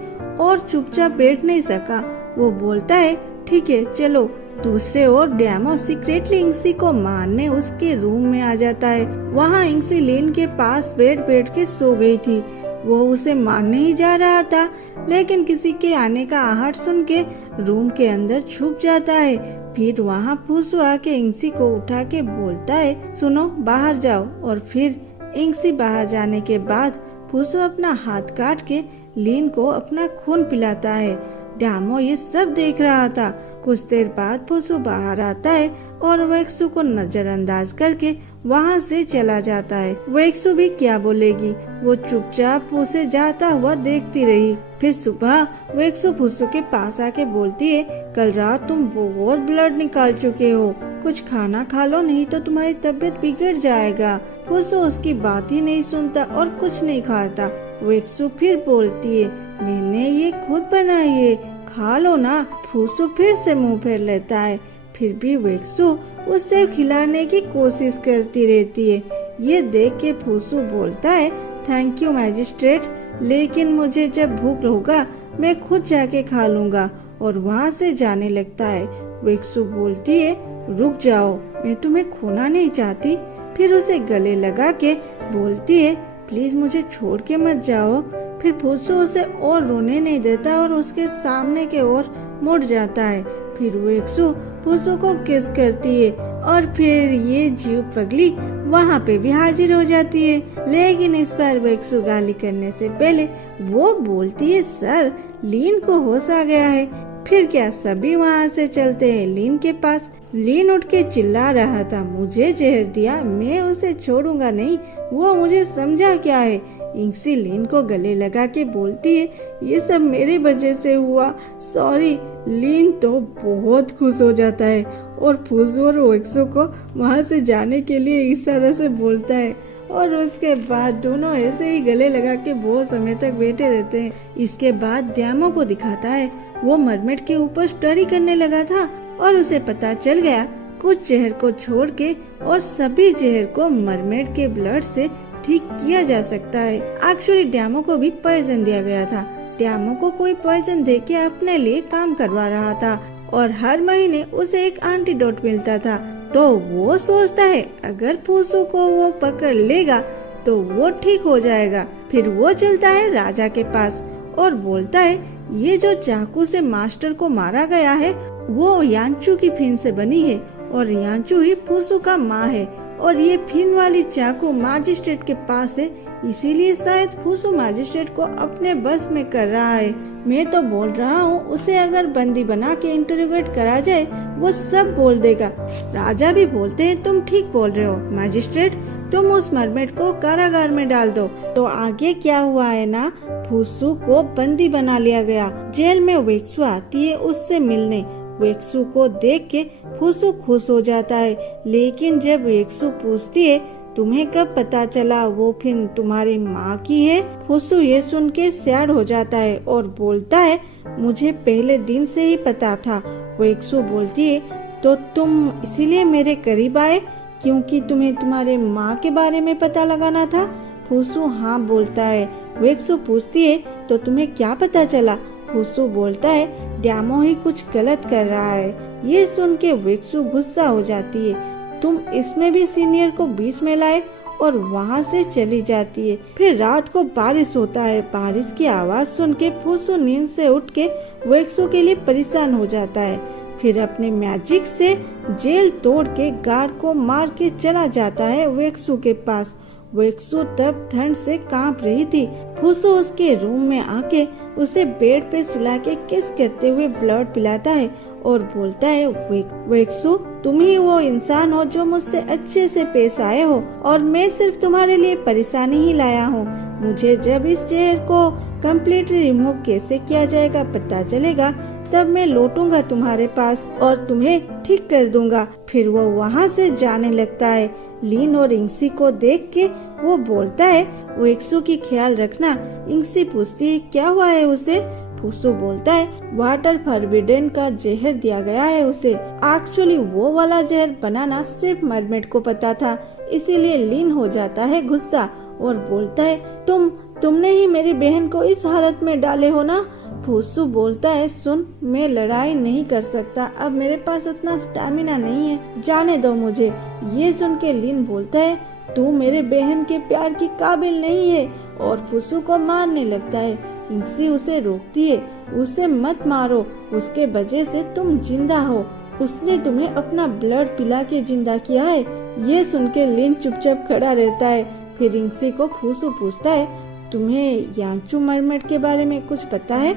और चुपचाप बैठ नहीं सका। वो बोलता है, ठीक है चलो। दूसरे ओर डैमो सीक्रेटली इंक्सी को मारने उसके रूम में आ जाता है। वहाँ इंक्सी लीन के पास बैठ के सो गई थी। वो उसे मारने ही जा रहा था, लेकिन किसी के आने का आहट सुन के रूम के अंदर छुप जाता है। फिर वहाँ फुस्सू आके इंक्सी को उठा के बोलता है, सुनो बाहर जाओ। और फिर इंक्सी बाहर जाने के बाद फुस्सू अपना हाथ काट के लीन को अपना खून पिलाता है। डैमो ये सब देख रहा था। कुछ देर बाद फुस्सू बाहर आता है और वेक्सु को नजरअंदाज करके वहाँ से चला जाता है। वेक्सु भी क्या बोलेगी, वो चुपचाप उसे जाता हुआ देखती रही। फिर सुबह वेक्सु फुस्सू के पास आके बोलती है, कल रात तुम बहुत ब्लड निकाल चुके हो, कुछ खाना खा लो, नहीं तो तुम्हारी तबीयत बिगड़ जाएगा। फुस्सू उसकी बात ही नहीं सुनता और कुछ नहीं खाता। वेक्सु फिर बोलती है, मैंने ये खुद बनाई है, खा लो ना। फुस्सू फिर से मुंह फेर लेता है। फिर भी वेक्सु उसे खिलाने की कोशिश करती रहती है। ये देख के फुस्सू बोलता है, थैंक यू मैजिस्ट्रेट, लेकिन मुझे जब भूख होगा मैं खुद जाके खा लूंगा। और वहाँ से जाने लगता है। वेक्सु बोलती है, रुक जाओ, मैं तुम्हें खोना नहीं चाहती। फिर उसे गले लगा के बोलती है, प्लीज मुझे छोड़ के मत जाओ। फिर फुस्सू उसे और रोने नहीं देता और उसके सामने के ओर मुड़ जाता है। फिर वेक्सु फुस्सू को किस करती है और फिर ये जीव पगली वहाँ पे भी हाजिर हो जाती है। लेकिन इस बार वेक्सु गाली करने से पहले वो बोलती है, सर लीन को होश आ गया है। फिर क्या सभी वहाँ से चलते हैं लीन के पास। लीन उठ के चिल्ला रहा था, मुझे जहर दिया, मैं उसे छोड़ूंगा नहीं, वो मुझे समझा क्या है। इंक्सी लीन को गले लगा के बोलती है, ये सब मेरे वजह से हुआ, सॉरी। लीन तो बहुत खुश हो जाता है और फुस्सू और वेक्सु को वहाँ से जाने के लिए इशारा से बोलता है। और उसके बाद दोनों ऐसे ही गले लगा के बहुत समय तक बैठे रहते हैं। इसके बाद डैमो को दिखाता है, वो मरमेड के ऊपर स्टडी करने लगा था और उसे पता चल गया कुछ जहर को छोड़ के और सभी जहर को मरमेड के ब्लड से ठीक किया जा सकता है। एक्चुअली डैमो को भी पॉइजन दिया गया था। डैमो को कोई पॉइजन देके अपने लिए काम करवा रहा था और हर महीने उसे एक एंटीडोट मिलता था। तो वो सोचता है अगर फुस्सू को वो पकड़ लेगा तो वो ठीक हो जाएगा। फिर वो चलता है राजा के पास और बोलता है, ये जो चाकू से मास्टर को मारा गया है वो यांचू की फिन से बनी है और यांचू ही फुस्सू का माँ है और ये फिन वाली चाकू मैजिस्ट्रेट के पास है, इसीलिए शायद फुस्सू मैजिस्ट्रेट को अपने बस में कर रहा है। मैं तो बोल रहा हूँ उसे अगर बंदी बना के इंटरोगेट करा जाए वो सब बोल देगा। राजा भी बोलते हैं, तुम ठीक बोल रहे हो मैजिस्ट्रेट, तुम उस मरमेड को कारागार में डाल दो। तो आगे क्या हुआ है ना, फुस्सू को बंदी बना लिया गया। जेल में वेक्सु आती है उससे मिलने। वेक्सु को देख के फुस्सू खुश हो जाता है, लेकिन जब वेक्सु पूछती है, तुम्हें कब पता चला वो फिन तुम्हारी माँ की है, फुस्सू ये सुन के सैड हो जाता है और बोलता है, मुझे पहले दिन से ही पता था। वेक्सु बोलती है, तो तुम इसीलिए मेरे करीब आए क्योंकि तुम्हें तुम्हारे माँ के बारे में पता लगाना था। फुस्सू हाँ बोलता है। वेक्सु पूछती है, तो तुम्हें क्या पता चला। फुस्सू बोलता है, डैमो ही कुछ गलत कर रहा है। ये सुन के वेक्सु गुस्सा हो जाती है। तुम इसमें भी सीनियर को बीच में लाए, और वहाँ से चली जाती है। फिर रात को बारिश होता है। बारिश की आवाज सुन के फूसू नींद से उठ के वेक्सु के लिए परेशान हो जाता है। फिर अपने मैजिक से जेल तोड़ के गार्ड को मार के चला जाता है वेक्सु के पास। वेक्सु तब ठंड से कांप रही थी। फूसू उसके रूम में आके उसे बेड पे सुला के किस करते हुए ब्लड पिलाता है और बोलता है, वेक्सु तुम ही वो इंसान हो जो मुझसे अच्छे से पेश आए हो, और मैं सिर्फ तुम्हारे लिए परेशानी ही लाया हूँ। मुझे जब इस जहर को कम्प्लीटली रिमूव कैसे किया जाएगा पता चलेगा, तब मैं लौटूंगा तुम्हारे पास और तुम्हें ठीक कर दूंगा। फिर वो वहाँ से जाने लगता है। लीन और इंसी को देख के वो बोलता है, वेक्सु की ख्याल रखना। इंसी पूछती है क्या हुआ है उसे। फूसू बोलता है, वाटर फॉरबिडन का जहर दिया गया है उसे। एक्चुअली वो वाला जहर बनाना सिर्फ मरमेड को पता था, इसीलिए लीन हो जाता है गुस्सा और बोलता है, तुमने ही मेरी बहन को इस हालत में डाले हो ना। फूसू बोलता है, सुन मैं लड़ाई नहीं कर सकता, अब मेरे पास उतना स्टैमिना नहीं है, जाने दो मुझे। ये सुन के लीन बोलता है, तू मेरे बहन के प्यार की काबिल नहीं है, और फूसू को मारने लगता है। इंसी उसे रोकती है, उसे मत मारो, उसके वजह से तुम जिंदा हो, उसने तुम्हें अपना ब्लड पिला के जिंदा किया है। ये सुन के लीन चुपचाप खड़ा रहता है। फिर इंसी को फूसू पूछता है, तुम्हें यांचू मरमेड के बारे में कुछ पता है।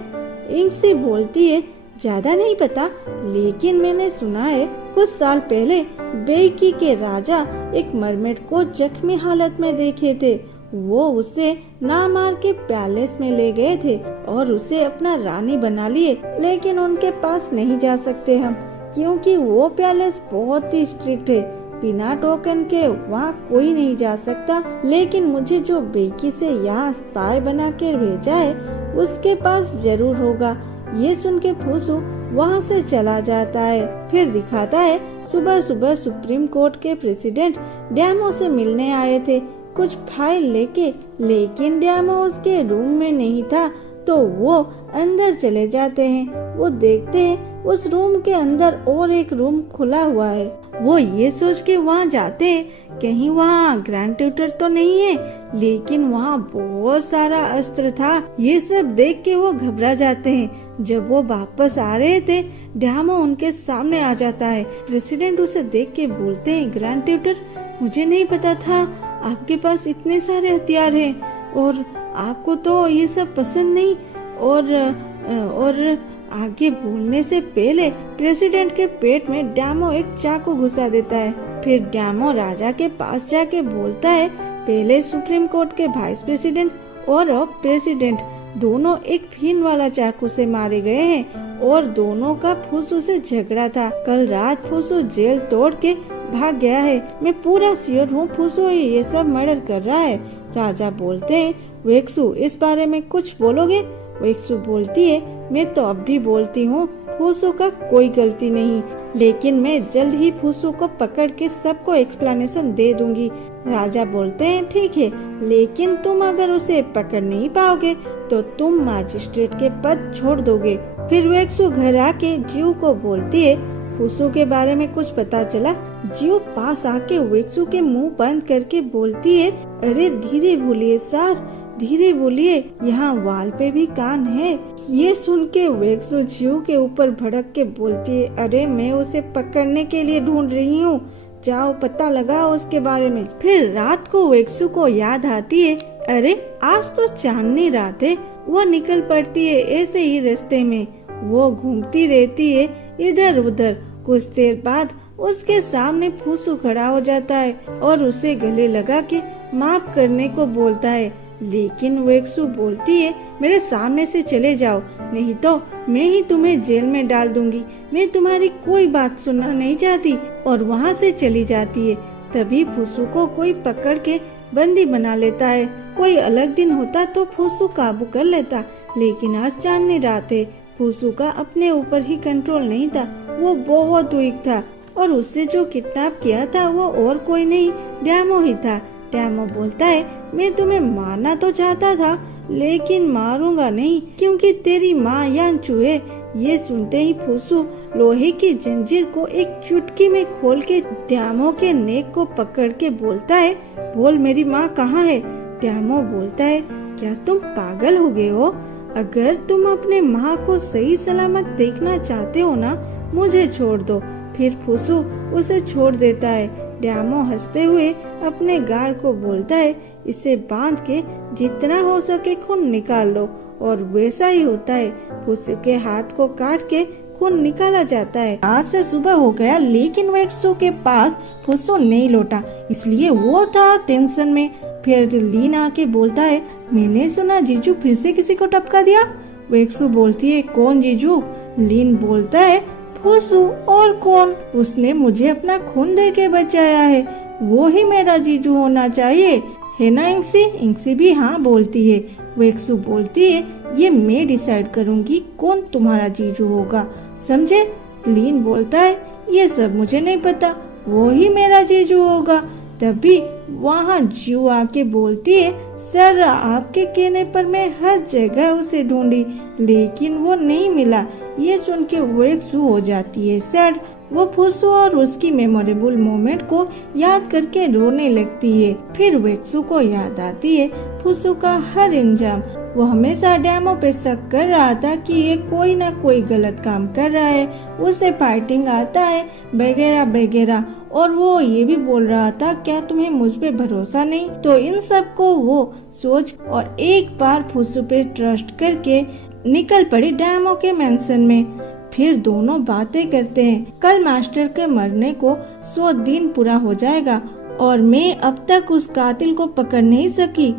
इंसी बोलती है, ज्यादा नहीं पता, लेकिन मैंने सुना है कुछ साल पहले बेकी के राजा एक मरमेड को जख्मी हालत में देखे थे। वो उसे ना मार के पैलेस में ले गए थे और उसे अपना रानी बना लिए, लेकिन उनके पास नहीं जा सकते हम, क्योंकि वो पैलेस बहुत ही स्ट्रिक्ट है। बिना टोकन के वहाँ कोई नहीं जा सकता। लेकिन मुझे जो बेकी से यहाँ स्पाई बना के भेजा है उसके पास जरूर होगा। ये सुन के फूसू वहाँ से चला जाता है। फिर दिखाता है सुबह सुबह सुप्रीम कोर्ट के प्रेसिडेंट डैमो से मिलने आए थे कुछ फाइल लेके, लेकिन डैमो उसके रूम में नहीं था, तो वो अंदर चले जाते हैं। वो देखते हैं उस रूम के अंदर और एक रूम खुला हुआ है। वो ये सोच के वहाँ जाते हैं कहीं वहाँ ग्रैंड ट्यूटर तो नहीं है, लेकिन वहाँ बहुत सारा अस्त्र था। ये सब देख के वो घबरा जाते हैं। जब वो वापस आ रहे थे, डैमो उनके सामने आ जाता है। प्रेसिडेंट उसे देख के बोलते हैं, ग्रैंड ट्यूटर मुझे नहीं पता था आपके पास इतने सारे हथियार हैं, और आपको तो ये सब पसंद नहीं। और आगे बोलने से पहले प्रेसिडेंट के पेट में डैमो एक चाकू घुसा देता है। फिर डैमो राजा के पास जाके बोलता है, पहले सुप्रीम कोर्ट के वाइस प्रेसिडेंट और अब प्रेसिडेंट दोनों एक फिन वाला चाकू से मारे गए हैं, और दोनों का फूसू से झगड़ा था। कल रात फूसू जेल तोड़ के भाग गया है। मैं पूरा श्योर हूँ फूसू ये सब मर्डर कर रहा है। राजा बोलते हैं, वेक्सु इस बारे में कुछ बोलोगे। वेक्सु बोलती है, मैं तो अब भी बोलती हूँ फूसू का कोई गलती नहीं, लेकिन मैं जल्द ही फूसू को पकड़ के सबको एक्सप्लेनेशन दे दूंगी। राजा बोलते हैं, ठीक है, लेकिन तुम अगर उसे पकड़ नहीं पाओगे तो तुम मजिस्ट्रेट के पद छोड़ दोगे। फिर वेक्सु घर आके जीव को बोलती है, फूसू के बारे में कुछ पता चला। जीव पास आके वेक्सु के मुंह बंद करके बोलती है, अरे धीरे बोलिए सर, धीरे बोलिए, यहाँ वाल पे भी कान है। ये सुन के वेक्सु जीव के ऊपर भड़क के बोलती है, अरे मैं उसे पकड़ने के लिए ढूंढ रही हूँ, जाओ पता लगाओ उसके बारे में। फिर रात को वेक्सु को याद आती है, अरे आज तो चांदनी रात है। वो निकल पड़ती है ऐसे ही रास्ते में। वो घूमती रहती है इधर उधर। कुछ देर बाद उसके सामने फूसू खड़ा हो जाता है और उसे गले लगा के माफ करने को बोलता है, लेकिन वेक्सु बोलती है, मेरे सामने से चले जाओ, नहीं तो मैं ही तुम्हें जेल में डाल दूंगी। मैं तुम्हारी कोई बात सुनना नहीं चाहती, और वहाँ से चली जाती है। तभी फूसू को कोई पकड़ के बंदी बना लेता है। कोई अलग दिन होता तो फूसू काबू कर लेता, लेकिन आज चांदनी रात है। फूसू का अपने ऊपर ही कंट्रोल नहीं था। वो बहुत वीक था, और उससे जो किडनैप किया था वो और कोई नहीं, डैमो ही था। डैमो बोलता है, मैं तुम्हें मारना तो चाहता था, लेकिन मारूंगा नहीं, क्योंकि तेरी माँ यांचू है। ये सुनते ही फुसू लोहे की जंजीर को एक चुटकी में खोल के ड्यामो के नेक को पकड़ के बोलता है, बोल मेरी माँ कहाँ है? ड्यामो बोलता है, क्या तुम पागल हो गए हो? अगर तुम अपने माँ को सही सलामत देखना चाहते हो ना, मुझे छोड़ दो। फिर फुसू उसे छोड़ देता है। ड्यामो हंसते हुए अपने गार्ड को बोलता है, इसे बांध के जितना हो सके खून निकाल लो। और वैसा ही होता है। फुसू के हाथ को काट के खून निकाला जाता है। आज से सुबह हो गया, लेकिन वेक्सू के पास फुसू नहीं लौटा, इसलिए वो था टेंशन में। फिर लीन आके बोलता है, मैंने सुना जीजू फिर से किसी को टपका दिया। वेक्सू बोलती है, कौन जीजू? लीन बोलता है, फुसू, और कौन? उसने मुझे अपना खून दे के बचाया है, वो ही मेरा जीजू होना चाहिए, है ना इंक्सी? इंक्सी भी हाँ बोलती है। वेक्सू बोलती है, ये मैं डिसाइड करूंगी कौन तुम्हारा जीजू होगा, समझे? लीन बोलता है, ये सब मुझे नहीं पता, वो ही मेरा जीजू होगा। तभी वहाँ जू आके बोलती है, सर आपके कहने पर मैं हर जगह उसे ढूंढी, लेकिन वो नहीं मिला। ये सुन के वेक्सू हो जाती है सैड। वो फुसू और उसकी मेमोरेबल मोमेंट को याद करके रोने लगती है। फिर वेक्सू को याद आती है फुसू का हर इंजाम। वो हमेशा ड्यामो पे शक कर रहा था कि ये कोई ना कोई गलत काम कर रहा है, उसे फाइटिंग आता है वगैरह वगैरह, और वो ये भी बोल रहा था, क्या तुम्हें मुझ पे भरोसा नहीं? तो इन सब को वो सोच और एक बार फुसू पे ट्रस्ट करके निकल पड़ी ड्यामो के मेंशन में। फिर दोनों बातें करते हैं। कल मास्टर के मरने को 100 दिन पूरा हो जाएगा और मैं अब तक उस कातिल को पकड़ नहीं सकी।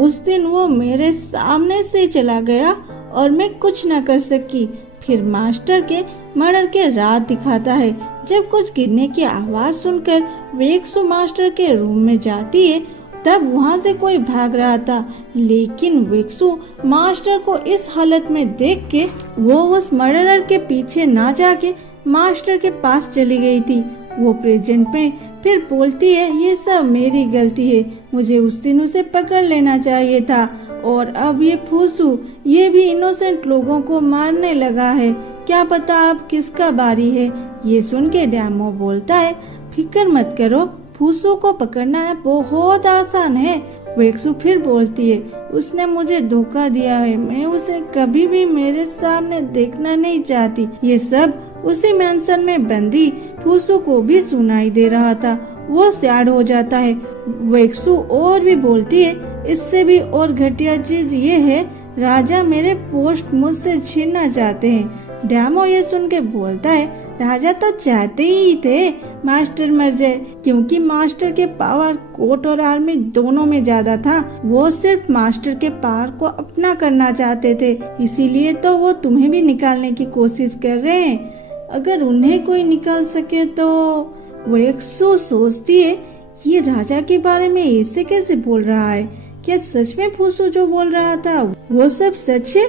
उस दिन वो मेरे सामने से चला गया और मैं कुछ न कर सकी। फिर मास्टर के मर्डर के रात दिखाता है। जब कुछ गिरने की आवाज सुनकर वेक्सू मास्टर के रूम में जाती है, तब वहाँ से कोई भाग रहा था, लेकिन वेक्सू मास्टर को इस हालत में देख के वो उस मर्डरर के पीछे ना जाके मास्टर के पास चली गई थी। वो प्रेजेंट में फिर बोलती है, ये सब मेरी गलती है, मुझे उस दिन उसे पकड़ लेना चाहिए था, और अब ये फुसू ये भी इनोसेंट लोगों को मारने लगा है, क्या पता अब किसका बारी है। ये सुन के ड्यामो बोलता है, फिक्र मत करो, फुसू को पकड़ना है बहुत आसान है। वेक्सू फिर बोलती है, उसने मुझे धोखा दिया है, मैं उसे कभी भी मेरे सामने देखना नहीं चाहती। ये सब उसी मेंशन में बंदी फुसू को भी सुनाई दे रहा था। वो सैड हो जाता है। वेक्सू और भी बोलती है, इससे भी और घटिया चीज ये है, राजा मेरे पोस्ट मुझसे छीनना चाहते हैं। ड्यामो ये सुन के बोलता है, राजा तो चाहते ही थे मास्टर मर जाए, क्योंकि मास्टर के पावर कोर्ट और आर्मी दोनों में ज्यादा था। वो सिर्फ मास्टर के पावर को अपना करना चाहते थे, इसीलिए तो वो तुम्हें भी निकालने की कोशिश कर रहे हैं। अगर उन्हें कोई निकाल सके तो। वेक्सू सोचती है, ये राजा के बारे में ऐसे कैसे बोल रहा है? क्या सच में फुसू जो बोल रहा था वो सब सच है?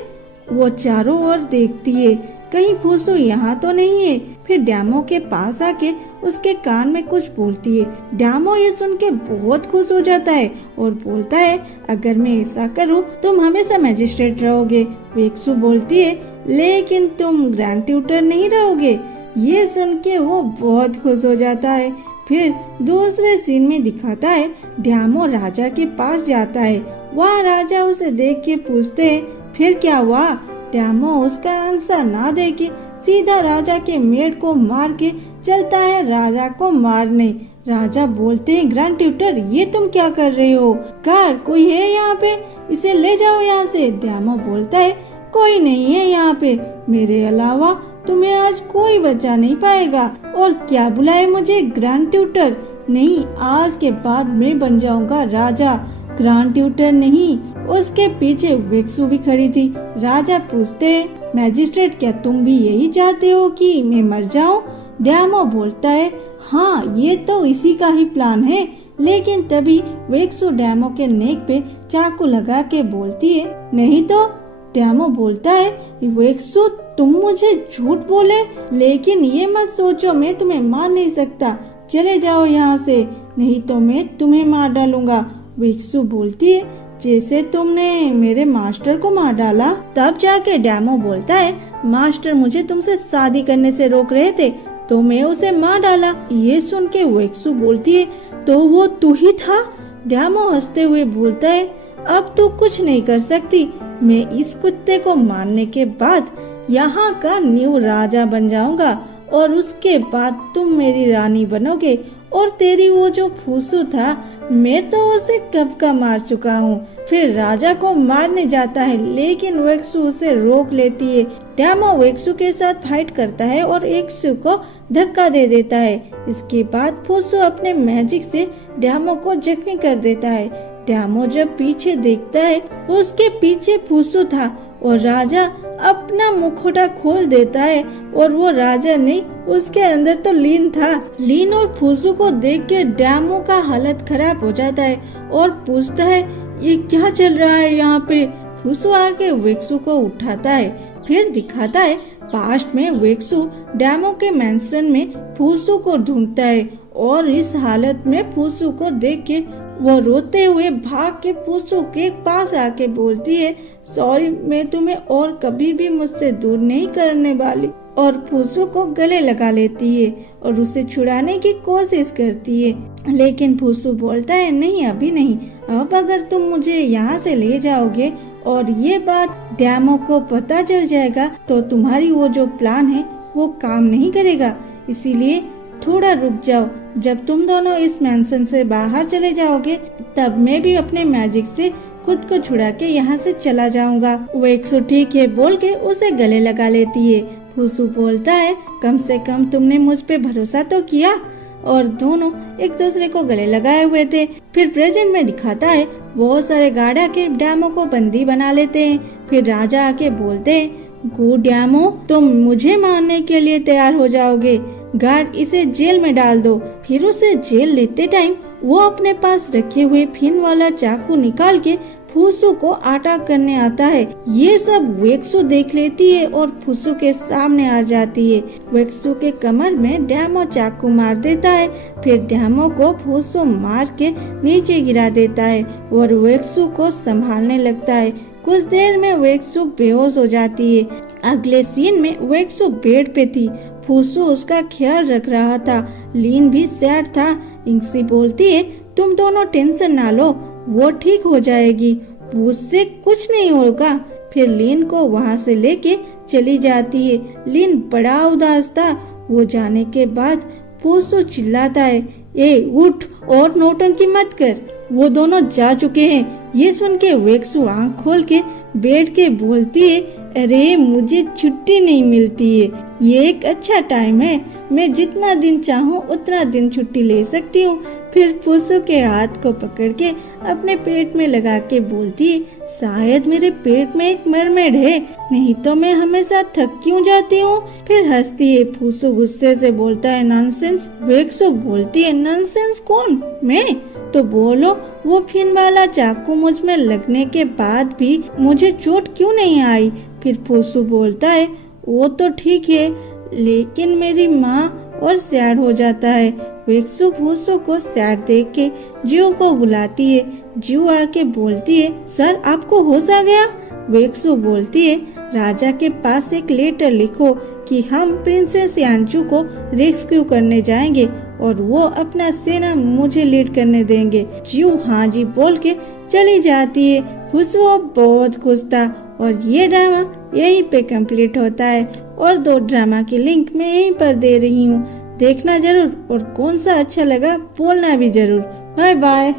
वो चारों ओर देखती है, कहीं फुसू यहाँ तो नहीं है। फिर ड्यामो के पास आके उसके कान में कुछ बोलती है। ड्यामो ये सुन के बहुत खुश हो जाता है और बोलता है, अगर मैं ऐसा करूँ तुम हमेशा मैजिस्ट्रेट रहोगे। वेक्सू बोलती है, लेकिन तुम ग्रैंड ट्यूटर नहीं रहोगे। ये सुन के वो बहुत खुश हो जाता है। फिर दूसरे सीन में दिखाता है, ड्यामो राजा के पास जाता है। वहाँ राजा उसे देख के पूछते है, फिर क्या हुआ? ड्यामो उसका आंसर ना दे के सीधा राजा के मेड को मार के चलता है राजा को मारने। राजा बोलते हैं, ग्रैंड ट्यूटर ये तुम क्या कर रहे हो? गार्ड कोई है यहाँ पे? इसे ले जाओ यहाँ से। ड्यामो बोलता है, कोई नहीं है यहाँ पे, मेरे अलावा तुम्हें आज कोई बचा नहीं पाएगा। और क्या बुलाए मुझे ग्रैंड ट्यूटर? नहीं, आज के बाद मैं बन जाऊंगा राजा, ग्रैंड ट्यूटर नहीं। उसके पीछे वेक्सू भी खड़ी थी। राजा पूछते, मैजिस्ट्रेट क्या तुम भी यही चाहते हो कि मैं मर जाऊं? ड्यामो बोलता है, हाँ ये तो इसी का ही प्लान है। लेकिन तभी वेक्सू ड्यामो के नेक पे चाकू लगा के बोलती है, नहीं तो। ड्यामो बोलता है, वेक्सू तुम मुझे झूठ बोले, लेकिन ये मत सोचो मैं तुम्हें मार नहीं सकता, चले जाओ यहाँ से, नहीं तो मैं तुम्हें मार डालूंगा। वेक्सू बोलती है, जैसे तुमने मेरे मास्टर को मार डाला। तब जाके ड्यामो बोलता है, मास्टर मुझे तुमसे शादी करने से रोक रहे थे तो मैं उसे मार डाला। ये सुन के वेक्सु बोलती है, तो वो तू ही था? ड्यामो हंसते हुए बोलता है, अब तू कुछ नहीं कर सकती। मैं इस कुत्ते को मारने के बाद यहाँ का न्यू राजा बन जाऊंगा और उसके बाद तुम मेरी रानी बनोगे। और तेरी वो जो फूसू था, मैं तो उसे कब का मार चुका हूँ। फिर राजा को मारने जाता है लेकिन वेक्सु उसे रोक लेती है। ड्यामो वेक्सु के साथ फाइट करता है और वेक्सु को धक्का दे देता है। इसके बाद फूसू अपने मैजिक से ड्यामो को जख्मी कर देता है। ड्यामो जब पीछे देखता है उसके पीछे फूसू था और राजा अपना मुखौटा खोल देता है और वो राजा नहीं, उसके अंदर तो लीन था। लीन और फूसू को देख के ड्यामो का हालत खराब हो जाता है और पूछता है, ये क्या चल रहा है यहाँ पे? फूसू आके वेक्सु को उठाता है, फिर दिखाता है पास्ट में वेक्सु ड्यामो के मैंशन में फूसू को ढूंढता है और इस हालत में फूसू को देख के वो रोते हुए भाग के फूसू के पास आके बोलती है, सॉरी, मैं तुम्हें और कभी भी मुझसे दूर नहीं करने वाली। और फूसू को गले लगा लेती है और उसे छुड़ाने की कोशिश करती है, लेकिन फूसू बोलता है, नहीं अभी नहीं, अब अगर तुम मुझे यहाँ से ले जाओगे और ये बात ड्यामो को पता चल जाएगा तो तुम्हारी वो जो प्लान है वो काम नहीं करेगा। इसीलिए थोड़ा रुक जाओ, जब तुम दोनों इस मैंशन से बाहर चले जाओगे तब मैं भी अपने मैजिक से खुद को छुड़ा के यहाँ से चला जाऊंगा। वेक्सु ठीक है बोल के उसे गले लगा लेती है। फूसू बोलता है, कम से कम तुमने मुझ पे भरोसा तो किया। और दोनों एक दूसरे को गले लगाए हुए थे। फिर प्रेजेंट में दिखाता है बहुत सारे गार्ड आके ड्यामो को बंदी बना लेते हैं। फिर राजा आके बोलते हैं, गो ड्यामो, तुम मुझे मारने के लिए तैयार हो जाओगे, गार्ड इसे जेल में डाल दो। फिर उसे जेल लेते टाइम वो अपने पास रखे हुए फिन वाला चाकू निकाल के फूसू को अटैक करने आता है। ये सब वेक्सु देख लेती है और फूसू के सामने आ जाती है। वेक्सु के कमर में ड्यामो चाकू मार देता है। फिर ड्यामो को फूसू मार के नीचे गिरा देता है और वेक्सु को संभालने लगता है। कुछ देर में वेक्सु बेहोश हो जाती है। अगले सीन में वेक्सु बेड पे थी। फूसू उसका ख्याल रख रहा था। लीन भी सैड था। इंक्सी बोलती है, तुम दोनों टेंशन ना लो, वो ठीक हो जाएगी, उससे कुछ नहीं होगा। फिर लीन को वहाँ से लेके चली जाती है। लीन बड़ा उदास था। वो जाने के बाद फूसू चिल्लाता है, ए उठ और नौटंकी मत कर, वो दोनों जा चुके हैं। ये सुन के वेक्सु आँख खोल के बैठ के बोलती है, अरे मुझे छुट्टी नहीं मिलती है, ये एक अच्छा टाइम है, मैं जितना दिन चाहूँ उतना दिन छुट्टी ले सकती हूँ। फिर फूसू के हाथ को पकड़ के अपने पेट में लगा के बोलती है, शायद मेरे पेट में एक मरमेड है, नहीं तो मैं हमेशा थक क्यों जाती हूँ। फिर हंसती है। फूसू गुस्से से बोलता है, नॉनसेंस। वेक्सु बोलती है, नॉनसेंस कौन, मैं? तो बोलो, वो फिन वाला चाकू मुझ में लगने के बाद भी मुझे चोट क्यों नहीं आई? फिर फूसू बोलता है, वो तो ठीक है, लेकिन मेरी माँ। और सैड हो जाता है। वेक्सु फूसू को सैड देख के जियो को बुलाती है। जियो आके बोलती है, सर आपको होश आ गया? वेक्सु बोलती है, राजा के पास एक लेटर लिखो कि हम प्रिंसेस यांचू को रेस्क्यू करने जाएंगे और वो अपना सेना मुझे लीड करने देंगे। जियो हाँ जी बोल के चली जाती है। फूसू बहुत खुश था। और ये ड्रामा यहीं पे कंप्लीट होता है। और 2 ड्रामा की लिंक मैं यहीं पर दे रही हूँ, देखना जरूर और कौन सा अच्छा लगा बोलना भी जरूर। Bye bye.